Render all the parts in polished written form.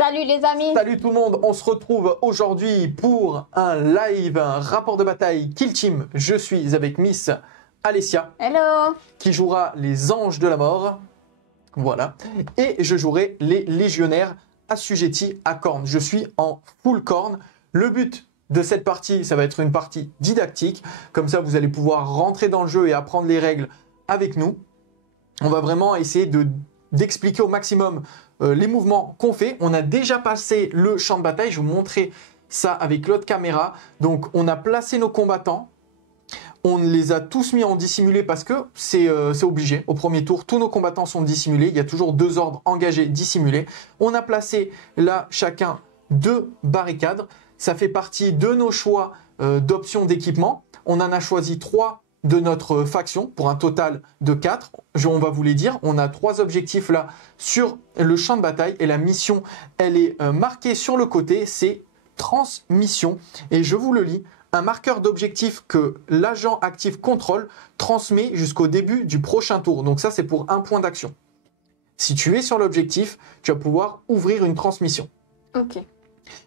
Salut les amis. Salut tout le monde, on se retrouve aujourd'hui pour un live, un rapport de bataille Kill Team. Je suis avec Miss Alessia. Hello. Qui jouera les anges de la mort. Voilà. Et je jouerai les légionnaires assujettis à cornes. Je suis en full corne. Le but de cette partie, ça va être une partie didactique. Comme ça, vous allez pouvoir rentrer dans le jeu et apprendre les règles avec nous. On va vraiment essayer d'expliquer au maximum les mouvements qu'on fait. On a déjà passé le champ de bataille. Je vais vous montrer ça avec l'autre caméra. Donc, on a placé nos combattants. On les a tous mis en dissimulé parce que c'est obligé. Au premier tour, tous nos combattants sont dissimulés. Il y a toujours 2 ordres engagés, dissimulés. On a placé là chacun 2 barricades. Ça fait partie de nos choix d'options d'équipement. On en a choisi 3 de notre faction pour un total de 4. On va vous les dire. On a 3 objectifs là sur le champ de bataille et la mission, elle est marquée sur le côté. C'est transmission et je vous le lis. Un marqueur d'objectif que l'agent actif contrôle transmet jusqu'au début du prochain tour. Donc ça, c'est pour un point d'action. Si tu es sur l'objectif, tu vas pouvoir ouvrir une transmission. Ok.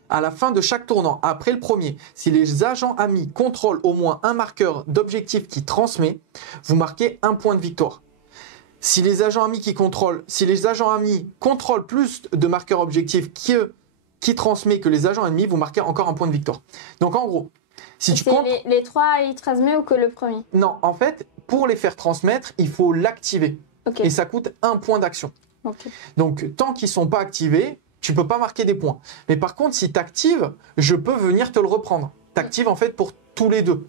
À la fin de chaque tournant, après le premier, si les agents amis contrôlent au moins un marqueur d'objectif qui transmet, vous marquez un point de victoire. Si les agents amis contrôlent plus de marqueurs objectifs qui transmet que les agents ennemis, vous marquez encore un point de victoire. Donc en gros, si tu comptes... les 3 ils transmettent ou que le premier? Non, en fait, pour les faire transmettre, il faut l'activer. Okay. Et ça coûte un point d'action. Okay. Donc tant qu'ils ne sont pas activés, tu ne peux pas marquer des points. Mais par contre, si tu actives, je peux venir te le reprendre. Tu actives en fait pour tous les 2.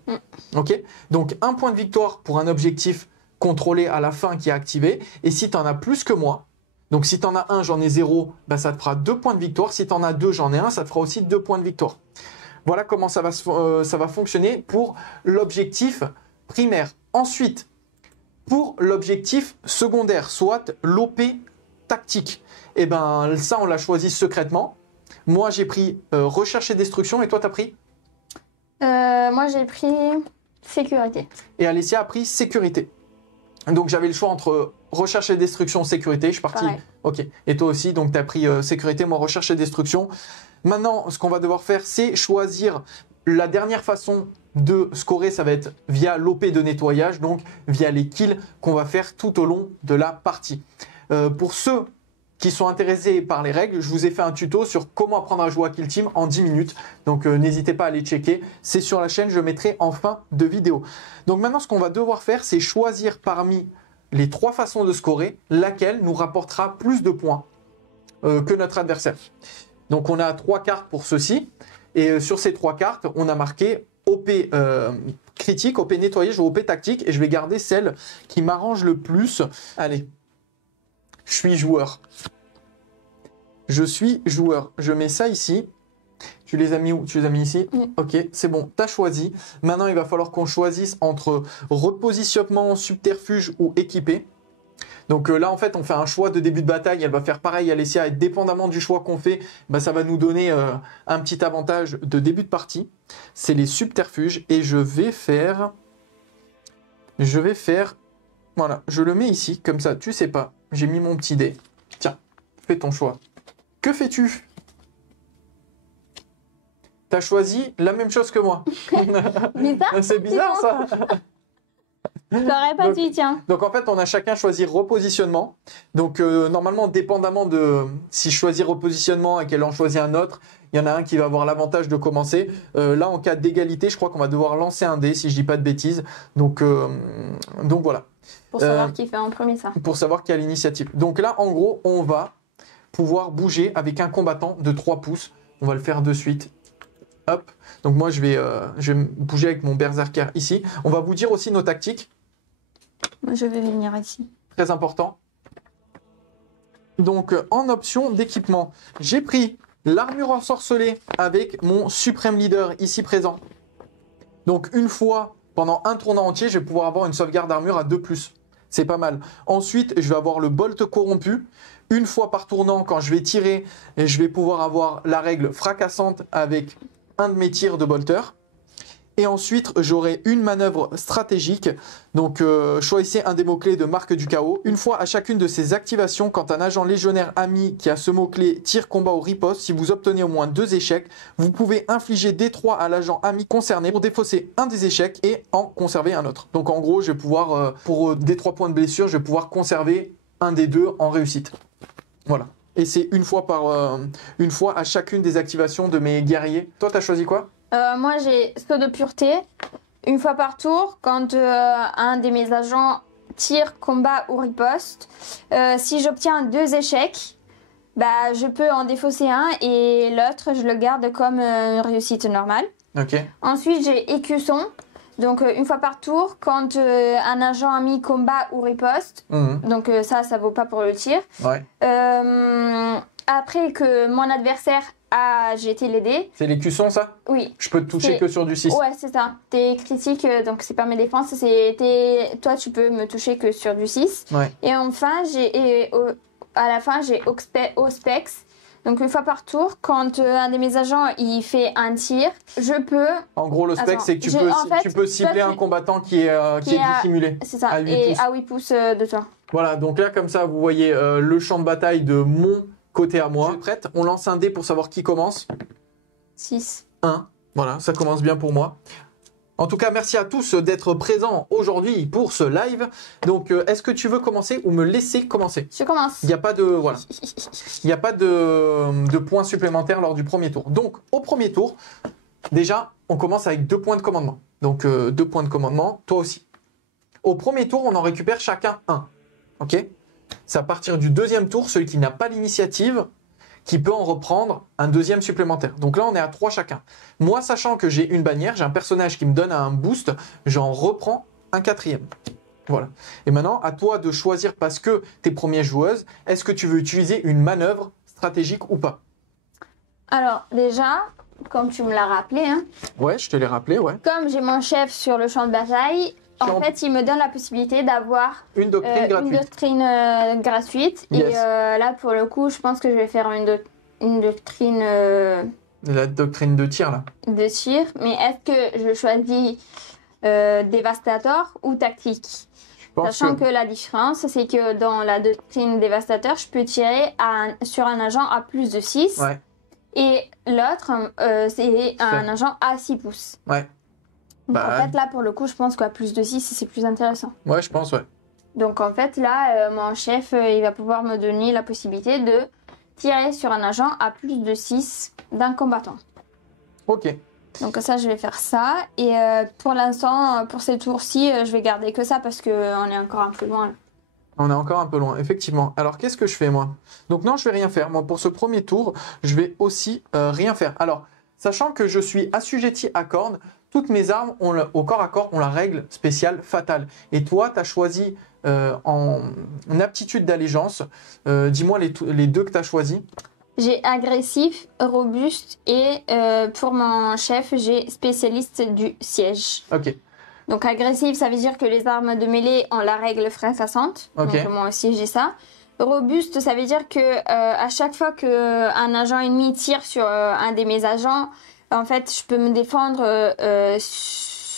Ok. Donc un point de victoire pour un objectif contrôlé à la fin qui est activé. Et si tu en as plus que moi, donc si tu en as 1, j'en ai 0, bah, ça te fera 2 points de victoire. Si tu en as 2, j'en ai 1, ça te fera aussi 2 points de victoire. Voilà comment ça va fonctionner pour l'objectif primaire. Ensuite, pour l'objectif secondaire, soit l'OP tactique, et ben ça on l'a choisi secrètement. Moi j'ai pris recherche et destruction et toi t'as pris moi j'ai pris sécurité. Et Alessia a pris sécurité. Donc j'avais le choix entre recherche et destruction, sécurité. Je suis parti. Pareil. Ok. Et toi aussi, donc tu as pris sécurité, moi recherche et destruction. Maintenant, ce qu'on va devoir faire, c'est choisir la dernière façon de scorer. Ça va être via l'OP de nettoyage, donc via les kills qu'on va faire tout au long de la partie. Pour ceux qui sont intéressés par les règles, je vous ai fait un tuto sur comment apprendre à jouer à Kill Team en 10 minutes. Donc n'hésitez pas à aller checker. C'est sur la chaîne, je mettrai en fin de vidéo. Donc maintenant, ce qu'on va devoir faire, c'est choisir parmi les 3 façons de scorer, laquelle nous rapportera plus de points que notre adversaire. Donc on a 3 cartes pour ceci. Et sur ces 3 cartes, on a marqué OP critique, OP nettoyage ou OP tactique. Et je vais garder celle qui m'arrange le plus. Allez. Je suis joueur. Je suis joueur. Je mets ça ici. Tu les as mis où? Tu les as mis ici? Oui. Ok, c'est bon. Tu as choisi. Maintenant, il va falloir qu'on choisisse entre repositionnement, subterfuge ou équipé. Donc là, en fait, on fait un choix de début de bataille. Elle va faire pareil, Alessia. Et dépendamment du choix qu'on fait, bah, ça va nous donner un petit avantage de début de partie. C'est les subterfuges. Et je vais faire... Voilà, je le mets ici. Comme ça, tu sais pas. J'ai mis mon petit dé. Tiens, fais ton choix. Que fais-tu? T'as choisi la même chose que moi. Bizarre. C'est bizarre ça. Je l'aurais pas dit, tiens. Donc en fait, on a chacun choisi repositionnement. Donc normalement, dépendamment de si je choisis repositionnement et qu'elle en choisit un autre, il y en a un qui va avoir l'avantage de commencer. Là, en cas d'égalité, je crois qu'on va devoir lancer un dé, si je dis pas de bêtises. Donc voilà. Pour savoir qui fait en premier ça. Pour savoir qui a l'initiative. Donc là, en gros, on va pouvoir bouger avec un combattant de 3 pouces. On va le faire de suite. Hop. Donc moi, je vais bouger avec mon berserker ici. On va vous dire aussi nos tactiques. Moi, je vais venir ici. Très important. Donc, en option d'équipement, j'ai pris l'armure ensorcelée avec mon suprême leader ici présent. Donc, une fois, pendant un tournant entier, je vais pouvoir avoir une sauvegarde d'armure à 2+. C'est pas mal. Ensuite, je vais avoir le bolt corrompu. Une fois par tournant, quand je vais tirer, je vais pouvoir avoir la règle fracassante avec un de mes tirs de bolter. Et ensuite, j'aurai une manœuvre stratégique. Donc, choisissez un des mots-clés de marque du chaos. Une fois à chacune de ces activations, quand un agent légionnaire ami qui a ce mot-clé tire, combat ou riposte, si vous obtenez au moins 2 échecs, vous pouvez infliger D3 à l'agent ami concerné pour défausser un des échecs et en conserver un autre. Donc, en gros, je vais pouvoir, pour des 3 points de blessure, je vais pouvoir conserver un des 2 en réussite. Voilà. Et c'est une fois à chacune des activations de mes guerriers. Toi, tu as choisi quoi? Moi, j'ai saut de pureté. Une fois par tour, quand un de mes agents tire, combat ou riposte, si j'obtiens 2 échecs, bah, je peux en défausser un et l'autre, je le garde comme une réussite normale. Ok. Ensuite, j'ai écusson. Donc, une fois par tour, quand un agent ami combat ou riposte, donc ça vaut pas pour le tir. Ouais. Après que mon adversaire a jeté les dés. C'est l'écusson, ça? Oui. Je peux te toucher que sur du 6. Ouais, c'est ça. T'es critique, donc c'est pas mes défenses. Toi, tu peux me toucher que sur du 6. Ouais. Et enfin, à la fin, j'ai Auspex. Donc, une fois par tour, quand un de mes agents il fait un tir, je peux. En gros, le spec, c'est que tu peux cibler un combattant qui est dissimulé. C'est ça, à 8 et pouces. à 8 pouces de toi. Voilà, donc là, comme ça, vous voyez le champ de bataille de mon côté à moi. Prête, on lance un dé pour savoir qui commence. 6. 1. Voilà, ça commence bien pour moi. En tout cas, merci à tous d'être présents aujourd'hui pour ce live. Donc, est-ce que tu veux commencer ou me laisser commencer? Je commence. Il n'y a pas de points supplémentaires lors du premier tour. Donc, au premier tour, déjà, on commence avec 2 points de commandement. Donc, 2 points de commandement, toi aussi. Au premier tour, on en récupère chacun 1. Ok? C'est à partir du deuxième tour, celui qui n'a pas l'initiative, qui peut en reprendre un deuxième supplémentaire. Donc là, on est à 3 chacun. Moi, sachant que j'ai une bannière, j'ai un personnage qui me donne un boost, j'en reprends un 4e. Voilà. Et maintenant, à toi de choisir, parce que tu es première joueuse, est-ce que tu veux utiliser une manœuvre stratégique ou pas? Alors, déjà, comme tu me l'as rappelé, hein, Ouais, je te l'ai rappelé, ouais. comme j'ai mon chef sur le champ de bataille, en fait, il me donne la possibilité d'avoir une doctrine gratuite. Une doctrine gratuite. Yes. Et là, pour le coup, je pense que je vais faire une doctrine la doctrine de tir, là. de tir. Mais est-ce que je choisis dévastateur ou tactique? Sachant que la différence, c'est que dans la doctrine dévastateur, je peux tirer sur un agent à plus de 6. Ouais. Et l'autre, c'est un agent à 6 pouces. Ouais. Donc, en fait, là, pour le coup, je pense qu'à plus de 6, c'est plus intéressant. Ouais, je pense, ouais. Donc, en fait, là, mon chef, il va pouvoir me donner la possibilité de tirer sur un agent à plus de 6 d'un combattant. Ok. Donc, ça, je vais faire ça. Et pour l'instant, pour ces tours-ci, je vais garder que ça parce qu'on est encore un peu loin. Là. On est encore un peu loin, effectivement. Alors, qu'est-ce que je fais, moi? Donc, non, je vais rien faire. Moi, pour ce premier tour, je vais aussi rien faire. Alors, sachant que je suis assujetti à corne, toutes mes armes au corps à corps ont la règle spéciale fatale. Et toi, tu as choisi en aptitude d'allégeance. Dis-moi les 2 que tu as choisis. J'ai agressif, robuste et pour mon chef, j'ai spécialiste du siège. Ok. Donc agressif, ça veut dire que les armes de mêlée ont la règle fracassante. Ok. Donc moi aussi j'ai ça. Robuste, ça veut dire que à chaque fois qu'un agent ennemi tire sur un de mes agents, en fait, je peux me défendre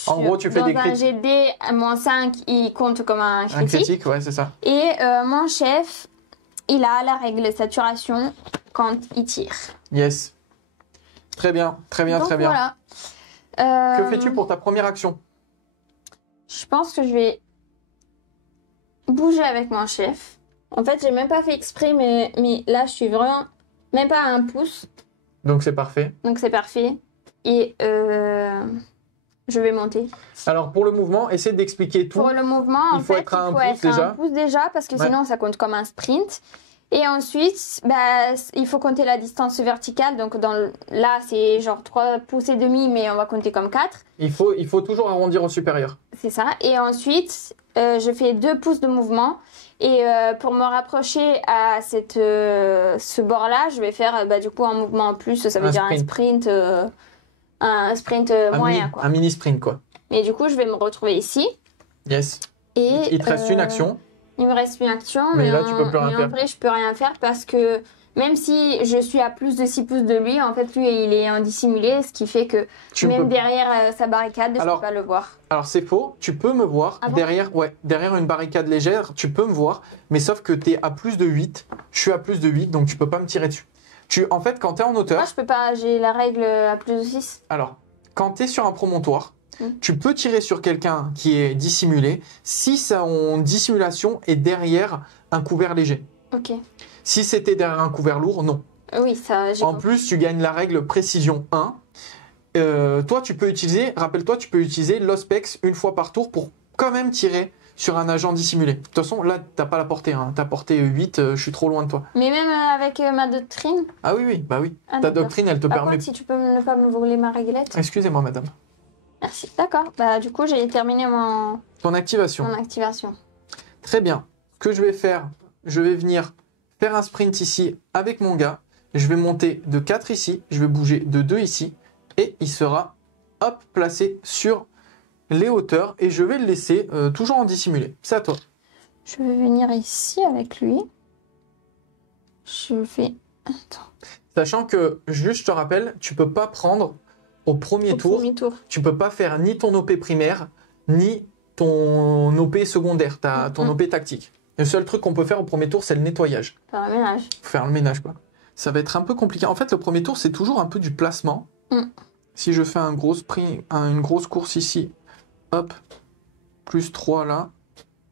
en gros, tu fais des critiques. Dans un GD, mon 5, il compte comme un critique. Un critique, ouais, c'est ça. Et mon chef, il a la règle saturation quand il tire. Yes. Très bien, très bien, Donc, très bien. Voilà. Que fais-tu pour ta première action? Je pense que je vais bouger avec mon chef. En fait, j'ai même pas fait exprès, mais là, je suis vraiment même pas à 1 pouce. Donc, c'est parfait. Donc, c'est parfait. Et je vais monter. Alors, pour le mouvement, essaie d'expliquer tout. Pour le mouvement, il faut être à 1 pouce déjà, parce que sinon, ça compte comme un sprint. Et ensuite, il faut compter la distance verticale. Donc, là, c'est genre 3 pouces et demi, mais on va compter comme 4. Il faut toujours arrondir au supérieur. C'est ça. Et ensuite, je fais 2 pouces de mouvement. Et pour me rapprocher à ce bord-là, je vais faire du coup un mouvement en plus. Ça veut dire un sprint moyen. Quoi. Un mini sprint, quoi. Et du coup, je vais me retrouver ici. Yes. Et il te reste une action. Il me reste une action, mais là, tu peux plus rien faire. En vrai, je peux rien faire parce que Même si je suis à plus de 6 pouces de lui, en fait, lui, il est en dissimulé, ce qui fait que même derrière sa barricade, je ne peux pas le voir. Alors, c'est faux. Tu peux me voir. Ah bon? Derrière une barricade légère, tu peux me voir. Mais sauf que tu es à plus de 8. Je suis à plus de 8, donc tu peux pas me tirer dessus. En fait, quand tu es en hauteur... Moi, je peux pas. J'ai la règle à plus de 6. Alors, quand tu es sur un promontoire, tu peux tirer sur quelqu'un qui est dissimulé si son dissimulation est derrière un couvert léger. Ok. Si c'était derrière un couvert lourd, non. Oui, ça, j'ai En compris. plus, tu gagnes la règle précision 1. Toi, rappelle-toi, tu peux utiliser l'Ospex une fois par tour pour quand même tirer sur un agent dissimulé. De toute façon, là, t'as pas la portée. Hein. T'as portée 8, je suis trop loin de toi. Mais même avec ma doctrine. Ah oui, bah oui. Ah, Ta d'accord. doctrine, elle te Par permet... contre, si tu peux ne pas me voler ma réglette. Excusez-moi, madame. Merci. D'accord. Bah, du coup, j'ai terminé mon Ton activation. activation. Très bien. Ce que je vais faire, je vais venir faire un sprint ici avec mon gars. Je vais monter de 4 ici. Je vais bouger de 2 ici. Et il sera, hop, placé sur les hauteurs. Et je vais le laisser toujours en dissimulé. C'est à toi. Je vais venir ici avec lui. Je vais... Attends. Sachant que, juste je te rappelle, tu peux pas prendre au premier tour. Tu peux pas faire ni ton OP primaire, ni ton OP secondaire, ton OP tactique. Le seul truc qu'on peut faire au premier tour, c'est le nettoyage. Faire le ménage. Faire le ménage, quoi. Ça va être un peu compliqué. En fait, le premier tour, c'est toujours un peu du placement. Si je fais un gros sprint, une grosse course ici, hop, plus 3 là,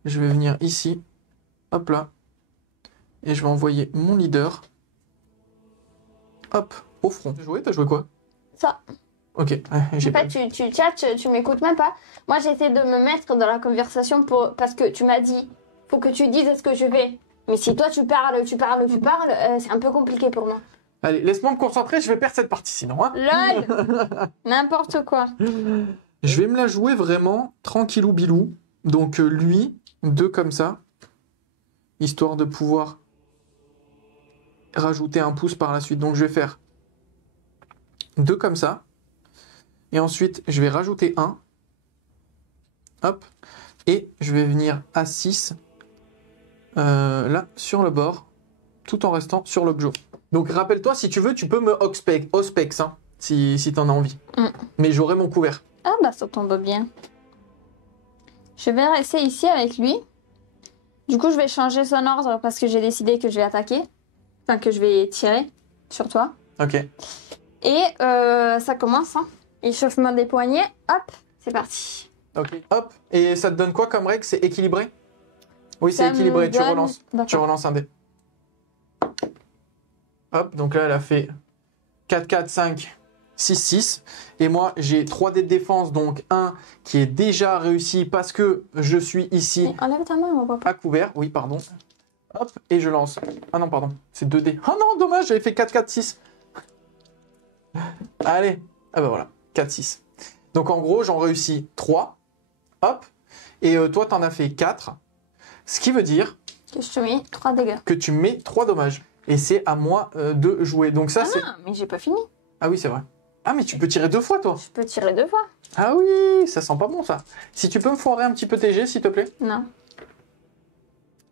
je vais venir ici, hop là, et je vais envoyer mon leader, hop, au front. T'as joué quoi? Ça. Ok, En fait, tu tchatches, tu m'écoutes même pas. Moi, j'essaie de me mettre dans la conversation parce que tu m'as dit, faut que tu dises ce que je fais. Mais si toi, tu parles, c'est un peu compliqué pour moi. Allez, laisse-moi me concentrer, je vais perdre cette partie sinon. Hein. LOL. N'importe quoi. Je vais me la jouer vraiment tranquillou bilou. Donc lui, 2 comme ça, histoire de pouvoir rajouter un pouce par la suite. Donc je vais faire 2 comme ça. Et ensuite, je vais rajouter 1. Hop. Et je vais venir à 6. Là, sur le bord. Tout en restant sur l'objet. Donc rappelle-toi, si tu veux, tu peux me Ospex, hein, si t'en as envie. Mais j'aurai mon couvert. Ah bah ça tombe bien. Je vais rester ici avec lui. Du coup, je vais changer son ordre parce que j'ai décidé que je vais attaquer. Enfin, que je vais tirer sur toi. Ok. Et ça commence, hein. Échauffement des poignets. Hop, c'est parti. Ok. Hop. Et ça te donne quoi comme règle? C'est équilibré? Oui, c'est équilibré. Tu relances. Tu relances un dé. Hop. Donc là, elle a fait 4, 4, 5, 6, 6. Et moi, j'ai 3 dés de défense. Donc un qui est déjà réussi parce que je suis ici. Mais enlève ta main, on voit pas. À couvert. Oui, pardon. Hop. Et je lance. Ah non, pardon. C'est 2 dés. Oh non, dommage. J'avais fait 4, 4, 6. Allez. Ah bah voilà. 4, 6. Donc en gros, j'en réussis 3. Hop. Et toi, t'en as fait 4. Ce qui veut dire que je te mets 3 dégâts. Que tu mets 3 dommages. Et c'est à moi de jouer. Donc ça, c'est... Ah, mais j'ai pas fini. Ah oui, c'est vrai. Ah, mais tu peux tirer 2 fois, toi. Je peux tirer 2 fois. Ah oui, ça sent pas bon, ça. Si tu peux me foirer un petit peu tes jets, s'il te plaît. Non.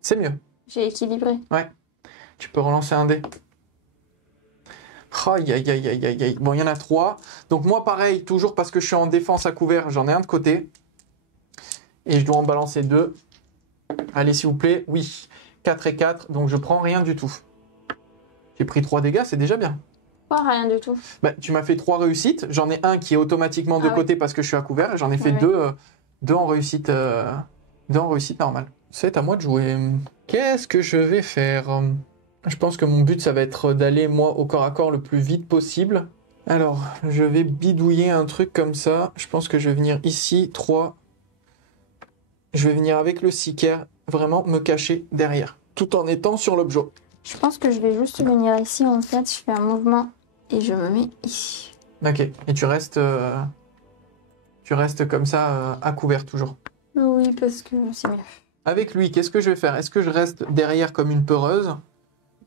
C'est mieux. J'ai équilibré. Ouais. Tu peux relancer un dé. Aïe, aïe, aïe, aïe, aïe, aïe. Bon, il y en a 3. Donc moi, pareil, toujours parce que je suis en défense à couvert, j'en ai un de côté. Et je dois en balancer 2. Allez, s'il vous plaît. Oui. 4 et 4. Donc je prends rien du tout. J'ai pris 3 dégâts, c'est déjà bien. Pas rien du tout. Bah, tu m'as fait 3 réussites. J'en ai un qui est automatiquement de côté parce que je suis à couvert. J'en ai fait 2 en réussite, 2 en réussite normale. C'est à moi de jouer. Qu'est-ce que je vais faire? Je pense que mon but, ça va être d'aller, moi, au corps à corps le plus vite possible. Alors, je vais bidouiller un truc comme ça. Je pense que je vais venir ici, 3. Je vais venir avec le sicaire, vraiment me cacher derrière, tout en étant sur l'objet. Je pense que je vais juste venir ici, en fait. Je fais un mouvement et je me mets ici. Ok, et tu restes comme ça, à couvert toujours. Oui, parce que c'est mieux. Avec lui, qu'est-ce que je vais faire? Est-ce que je reste derrière comme une peureuse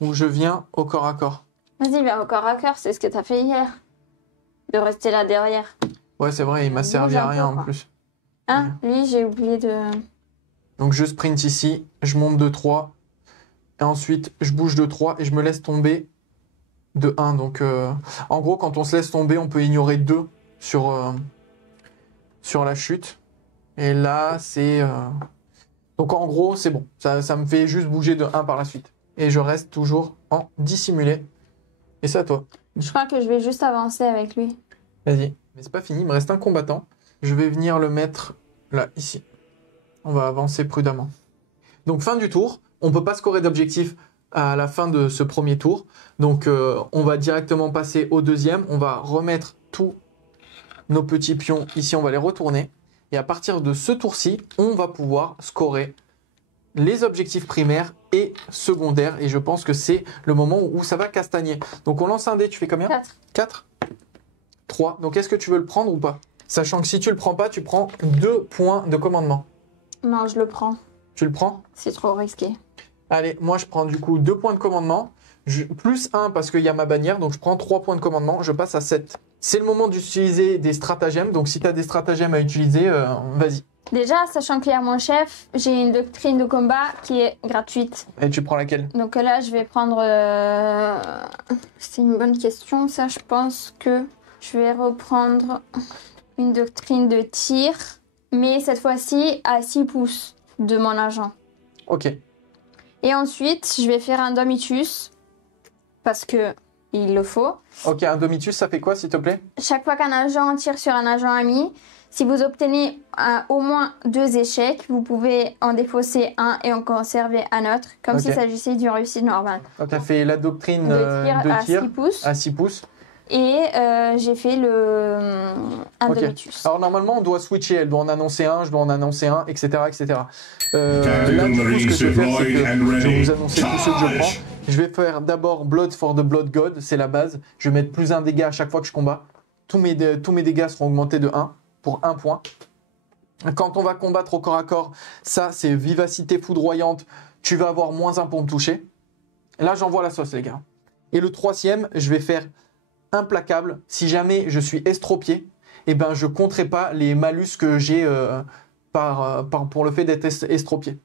ou je viens au corps à corps? Vas-y, viens au corps à corps, c'est ce que t'as fait hier. De rester là derrière. Ouais, c'est vrai, il m'a servi à rien en plus. Ah, lui, j'ai oublié de... Donc je sprint ici, je monte de 3, et ensuite je bouge de 3 et je me laisse tomber de 1. Donc, en gros, quand on se laisse tomber, on peut ignorer 2 sur la chute. Et là, c'est... Donc, en gros, c'est bon. Ça me fait juste bouger de 1 par la suite. Et je reste toujours en dissimulé. Et c'est à toi. Je crois que je vais juste avancer avec lui. Vas-y. Mais c'est pas fini, il me reste un combattant. Je vais venir le mettre là, ici. On va avancer prudemment. Donc, fin du tour. On ne peut pas scorer d'objectif à la fin de ce premier tour. Donc, on va directement passer au deuxième. On va remettre tous nos petits pions ici. On va les retourner. Et à partir de ce tour-ci, on va pouvoir scorer les objectifs primaires et secondaires. Et je pense que c'est le moment où ça va castagner. Donc, on lance un dé. Tu fais combien? 4. 4. 3. Donc, est-ce que tu veux le prendre ou pas? Sachant que si tu le prends pas, tu prends 2 points de commandement. Non, je le prends. Tu le prends? C'est trop risqué. Allez, moi je prends du coup 2 points de commandement, plus 1 parce qu'il y a ma bannière, donc je prends 3 points de commandement, je passe à 7. C'est le moment d'utiliser des stratagèmes, donc si tu as des stratagèmes à utiliser, vas-y. Déjà, sachant qu'il y a mon chef, j'ai une doctrine de combat qui est gratuite. Et tu prends laquelle? Donc là, je vais prendre... C'est une bonne question, ça. Je pense que je vais reprendre une doctrine de tir, mais cette fois-ci à 6 pouces de mon agent. Ok. Et ensuite, je vais faire un Domitus, parce que il le faut. Ok, un Domitus, ça fait quoi s'il te plaît? Chaque fois qu'un agent tire sur un agent ami, si vous obtenez au moins 2 échecs, vous pouvez en défausser un et en conserver un autre, comme s'il s'agissait d'une réussite normale. Donc tu as fait la doctrine de tir à 6 pouces. Et j'ai fait un Domitus. Alors normalement on doit switcher, elle doit en annoncer un, je dois en annoncer un, etc. etc. Là du coup ce que je vais faire c'est que je vais vous annoncer tous ceux que je prends. Je vais faire d'abord Blood for the Blood God, c'est la base. Je vais mettre plus 1 dégât à chaque fois que je combats. Tous mes dégâts seront augmentés de 1 pour 1 point. Quand on va combattre au corps à corps, ça c'est vivacité foudroyante, tu vas avoir moins 1 pour me toucher. Là j'envoie la sauce les gars. Et le troisième, je vais faire implacable. Si jamais je suis estropié, eh ben je compterai pas les malus que j'ai pour le fait d'être estropié.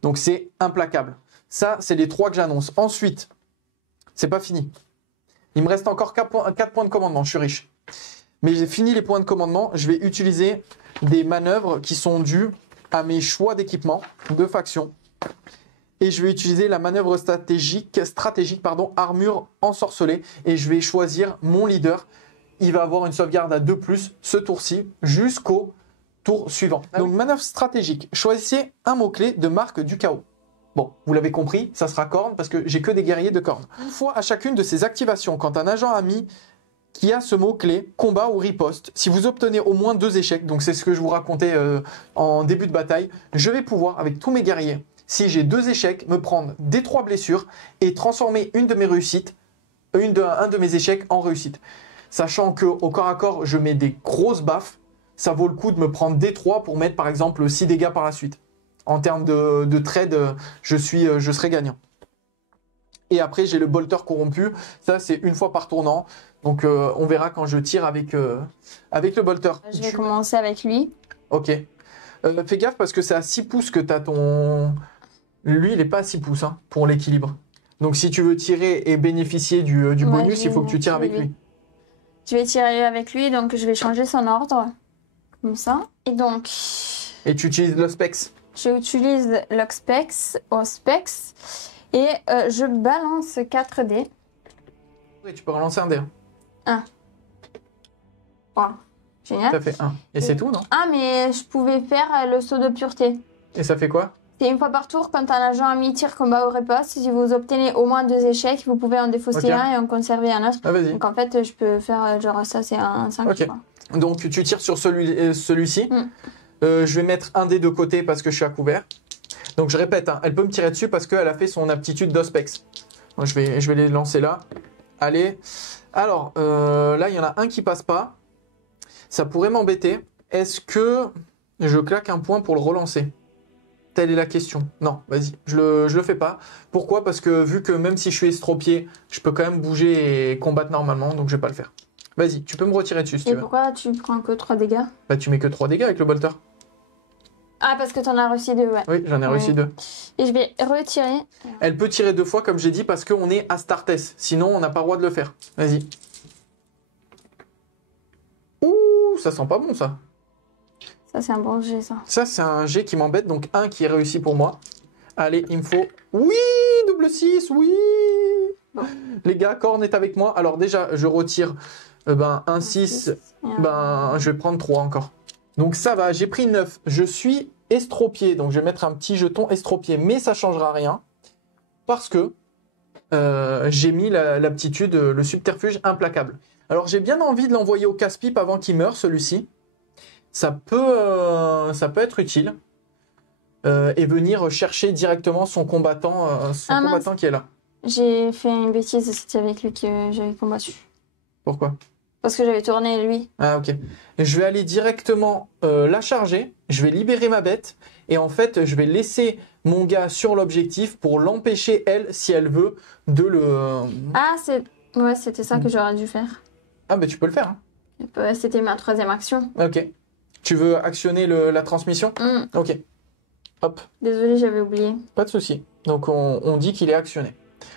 Donc c'est implacable. Ça, c'est les 3 que j'annonce. Ensuite, c'est pas fini. Il me reste encore 4 points de commandement. Je suis riche. Mais j'ai fini les points de commandement. Je vais utiliser des manœuvres qui sont dues à mes choix d'équipement de faction. Et je vais utiliser la manœuvre stratégique, armure ensorcelée. Et je vais choisir mon leader. Il va avoir une sauvegarde à 2+, ce tour-ci, jusqu'au tour suivant. Donc, manœuvre stratégique. Choisissez un mot-clé de marque du chaos. Bon, vous l'avez compris, ça sera corne parce que j'ai que des guerriers de corne. Une fois à chacune de ces activations, quand un agent ami qui a ce mot-clé, combat ou riposte, si vous obtenez au moins 2 échecs, donc c'est ce que je vous racontais en début de bataille, je vais pouvoir, avec tous mes guerriers, si j'ai 2 échecs, me prendre des 3 blessures et transformer une de mes réussites, un de mes échecs en réussite. Sachant qu'au corps à corps, je mets des grosses baffes, ça vaut le coup de me prendre des 3 pour mettre par exemple 6 dégâts par la suite. En termes de trade, je serai gagnant. Et après, j'ai le bolter corrompu. Ça, c'est une fois par tournant. Donc, on verra quand je tire avec le bolter. Je vais commencer avec lui. Ok. Fais gaffe parce que c'est à 6 pouces que tu as ton... Lui, il n'est pas à 6 pouces pour l'équilibre. Donc, si tu veux tirer et bénéficier du bonus, il faut que tu tires avec lui. Je vais tirer avec lui, donc je vais changer son ordre. Comme ça. Et donc... Et tu utilises l'Ospex. J'utilise l'Ospex et je balance 4 dés. Et tu peux relancer un dé. 1. Wow. Génial. Ça fait 1. Et c'est tout, non? Ah, mais je pouvais faire le saut de pureté. Et ça fait quoi? C'est une fois par tour, quand un agent ami tire combat ou riposte, si vous obtenez au moins 2 échecs, vous pouvez en défausser un et en conserver un autre. Ah, vas-y. Donc en fait, je peux faire genre ça, c'est un 5. Ok. Donc tu tires sur celui-ci. Je vais mettre un dé de côté parce que je suis à couvert. Donc je répète, elle peut me tirer dessus parce qu'elle a fait son aptitude d'Ospex. Donc, je vais les lancer là. Allez. Alors, là, il y en a un qui passe pas. Ça pourrait m'embêter. Est-ce que je claque un point pour le relancer? Telle est la question. Non, vas-y, je le fais pas. Pourquoi? Parce que vu que même si je suis estropié, je peux quand même bouger et combattre normalement, donc je vais pas le faire. Vas-y, tu peux me retirer dessus si tu veux. Et pourquoi tu prends que 3 dégâts? Bah tu mets que 3 dégâts avec le bolter. Ah, parce que t'en as reçu 2, ouais. Oui, j'en ai réussi 2. Et je vais retirer. Elle peut tirer 2 fois, comme j'ai dit, parce qu'on est Astartes. Sinon, on n'a pas le droit de le faire. Vas-y. Ouh, ça sent pas bon, ça. Ça, c'est un bon jet, ça. Ça, c'est un jet qui m'embête, donc 1 qui est réussi pour moi. Allez, il me faut... Oui, double 6, oui. Bon. Les gars, Corne est avec moi. Alors déjà, je retire un 6. Je vais prendre 3 encore. Donc ça va, j'ai pris 9. Je suis estropié, donc je vais mettre un petit jeton estropié. Mais ça ne changera rien, parce que j'ai mis l'aptitude, le subterfuge implacable. Alors j'ai bien envie de l'envoyer au casse-pipe avant qu'il meure, celui-ci. Ça peut être utile. Et venir chercher directement son combattant, qui est là. J'ai fait une bêtise, c'était avec lui que j'avais combattu. Pourquoi? Parce que j'avais tourné lui. Ah ok. Je vais aller directement la charger, je vais libérer ma bête, et en fait je vais laisser mon gars sur l'objectif pour l'empêcher, elle, si elle veut, de le... Ah, c'était ça que j'aurais dû faire. Ah bah tu peux le faire. Hein. C'était ma 3e action. Ok. Tu veux actionner la transmission? Ok. Hop. Désolée, j'avais oublié. Pas de souci. Donc on dit qu'il est actionné.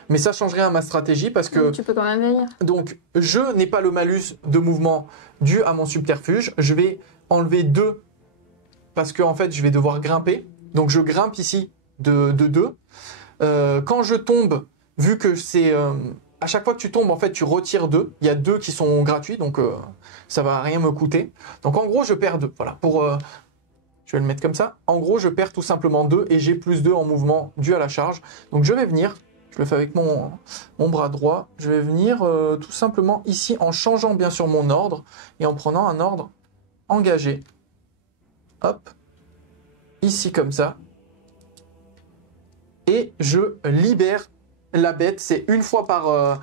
Mais ça change rien à ma stratégie parce que... Donc, tu peux quand même venir. Donc je n'ai pas le malus de mouvement dû à mon subterfuge. Je vais enlever 2 parce que en fait je vais devoir grimper. Donc je grimpe ici de 2. Quand je tombe, vu que c'est... à chaque fois que tu tombes, en fait tu retires 2. Il y a 2 qui sont gratuits, donc ça va rien me coûter. Donc en gros je perds 2. Voilà, je vais le mettre comme ça. En gros, je perds tout simplement 2 et j'ai plus 2 en mouvement dû à la charge. Donc je vais venir, je le fais avec mon bras droit, je vais venir tout simplement ici en changeant bien sûr mon ordre et en prenant un ordre engagé. Hop, ici comme ça. Et je libère la bête, c'est une fois par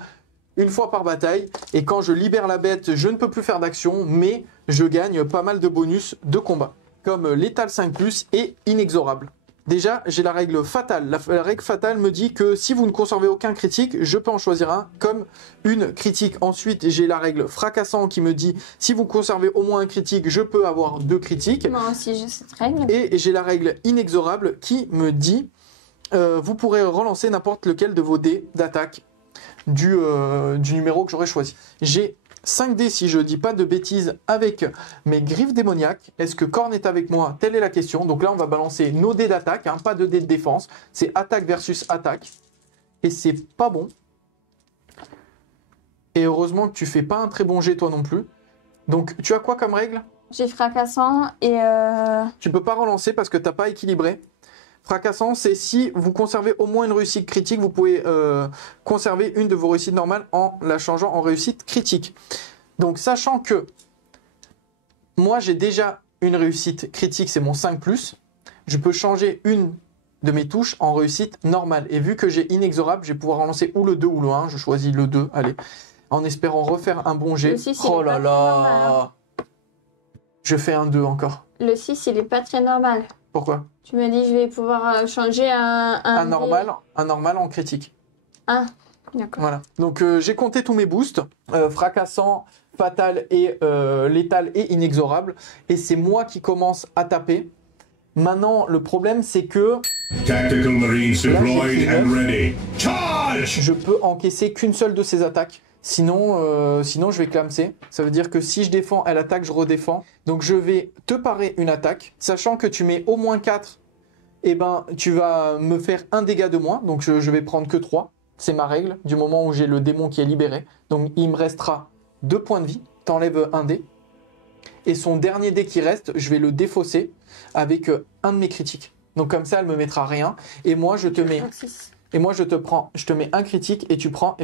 bataille. Et quand je libère la bête, je ne peux plus faire d'action, mais je gagne pas mal de bonus de combat. Comme létal 5+, et inexorable. Déjà, j'ai la règle fatale. La règle fatale me dit que si vous ne conservez aucun critique, je peux en choisir un comme une critique. Ensuite, j'ai la règle fracassant qui me dit si vous conservez au moins un critique, je peux avoir 2 critiques. Moi aussi, j'ai cette règle. Et j'ai la règle inexorable qui me dit vous pourrez relancer n'importe lequel de vos dés d'attaque du numéro que j'aurais choisi. J'ai 5 dés si je dis pas de bêtises avec mes griffes démoniaques. Est-ce que Corne est avec moi? Telle est la question. Donc là, on va balancer nos dés d'attaque, hein, pas de dés de défense. C'est attaque versus attaque. Et c'est pas bon. Et heureusement que tu fais pas un très bon jet toi non plus. Donc tu as quoi comme règle? J'ai fracassant et... Tu peux pas relancer parce que t'as pas équilibré. Fracassant, c'est si vous conservez au moins une réussite critique, vous pouvez conserver une de vos réussites normales en la changeant en réussite critique. Donc, sachant que moi, j'ai déjà une réussite critique, c'est mon 5+, je peux changer une de mes touches en réussite normale. Et vu que j'ai inexorable, je vais pouvoir relancer ou le 2 ou le 1. Je choisis le 2, allez, en espérant refaire un bon jet. Le 6, oh là là normal. Je fais un 2 encore. Le 6, il est pas très normal. Pourquoi? Tu m'as dit je vais pouvoir changer un normal en critique. Ah, d'accord. Voilà. Donc j'ai compté tous mes boosts, fracassant, fatal et létal et inexorable. Et c'est moi qui commence à taper. Maintenant, le problème c'est que Tactical Marines deployed and ready. Charge! je peux encaisser qu'une seule de ces attaques. Sinon, je vais clamser. Ça veut dire que si je défends, elle attaque, je redéfends. Donc je vais te parer une attaque. Sachant que tu mets au moins 4, eh ben, tu vas me faire un dégât de moins. Donc je vais prendre que 3. C'est ma règle du moment où j'ai le démon qui est libéré. Donc il me restera 2 points de vie. T'enlèves un dé. Et son dernier dé qui reste, je vais le défausser avec un de mes critiques. Donc comme ça, elle me mettra rien. Et moi, je te mets... Et moi, je te mets un critique et tu prends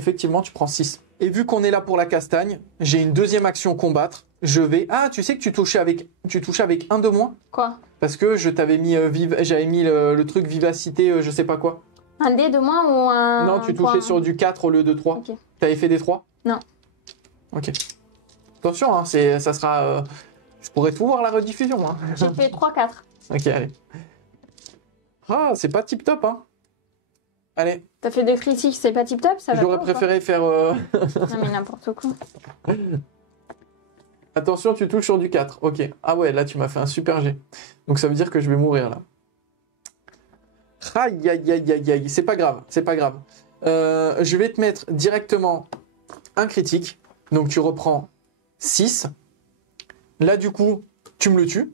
6. Et vu qu'on est là pour la castagne, j'ai une deuxième action combattre. Je vais... Ah, tu sais que tu touchais avec un de moins? Quoi? Parce que je t'avais mis... J'avais mis le truc vivacité, je sais pas quoi. Un dé de moins ou un... Non, tu touchais sur du 4 au lieu de 3. Okay. T'avais fait des 3? Non. Ok. Attention, hein, ça sera... Je pourrais tout voir la rediffusion. Hein. J'ai fait 3-4. Ok, allez. Ah, c'est pas tip top, hein. Allez. T'as fait 2 critiques, c'est pas tip top, ça va? J'aurais préféré faire... Non mais n'importe quoi. Attention, tu touches sur du 4. Ok. Ah ouais, là, tu m'as fait un super jet. Donc, ça veut dire que je vais mourir, là. Aïe, aïe, aïe, aïe, aïe. C'est pas grave, c'est pas grave. Je vais te mettre directement un critique. Donc, tu reprends 6. Là, du coup, tu me le tues.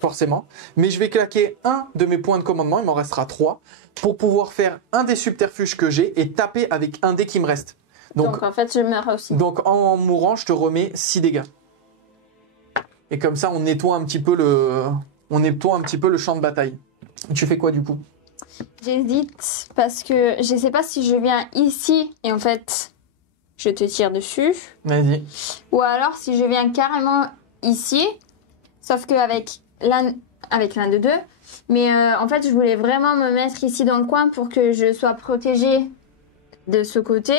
Forcément. Mais je vais claquer un de mes points de commandement. Il m'en restera 3. Pour pouvoir faire un des subterfuges que j'ai et taper avec un dé qui me reste. Donc en fait, je meurs aussi. Donc en mourant, je te remets 6 dégâts. Et comme ça, on nettoie un petit peu le champ de bataille. Tu fais quoi du coup? J'hésite parce que je sais pas si je viens ici et en fait, je te tire dessus. Vas-y. Ou alors si je viens carrément ici, sauf qu'avec l'un de deux. Mais en fait, je voulais vraiment me mettre ici dans le coin pour que je sois protégée de ce côté.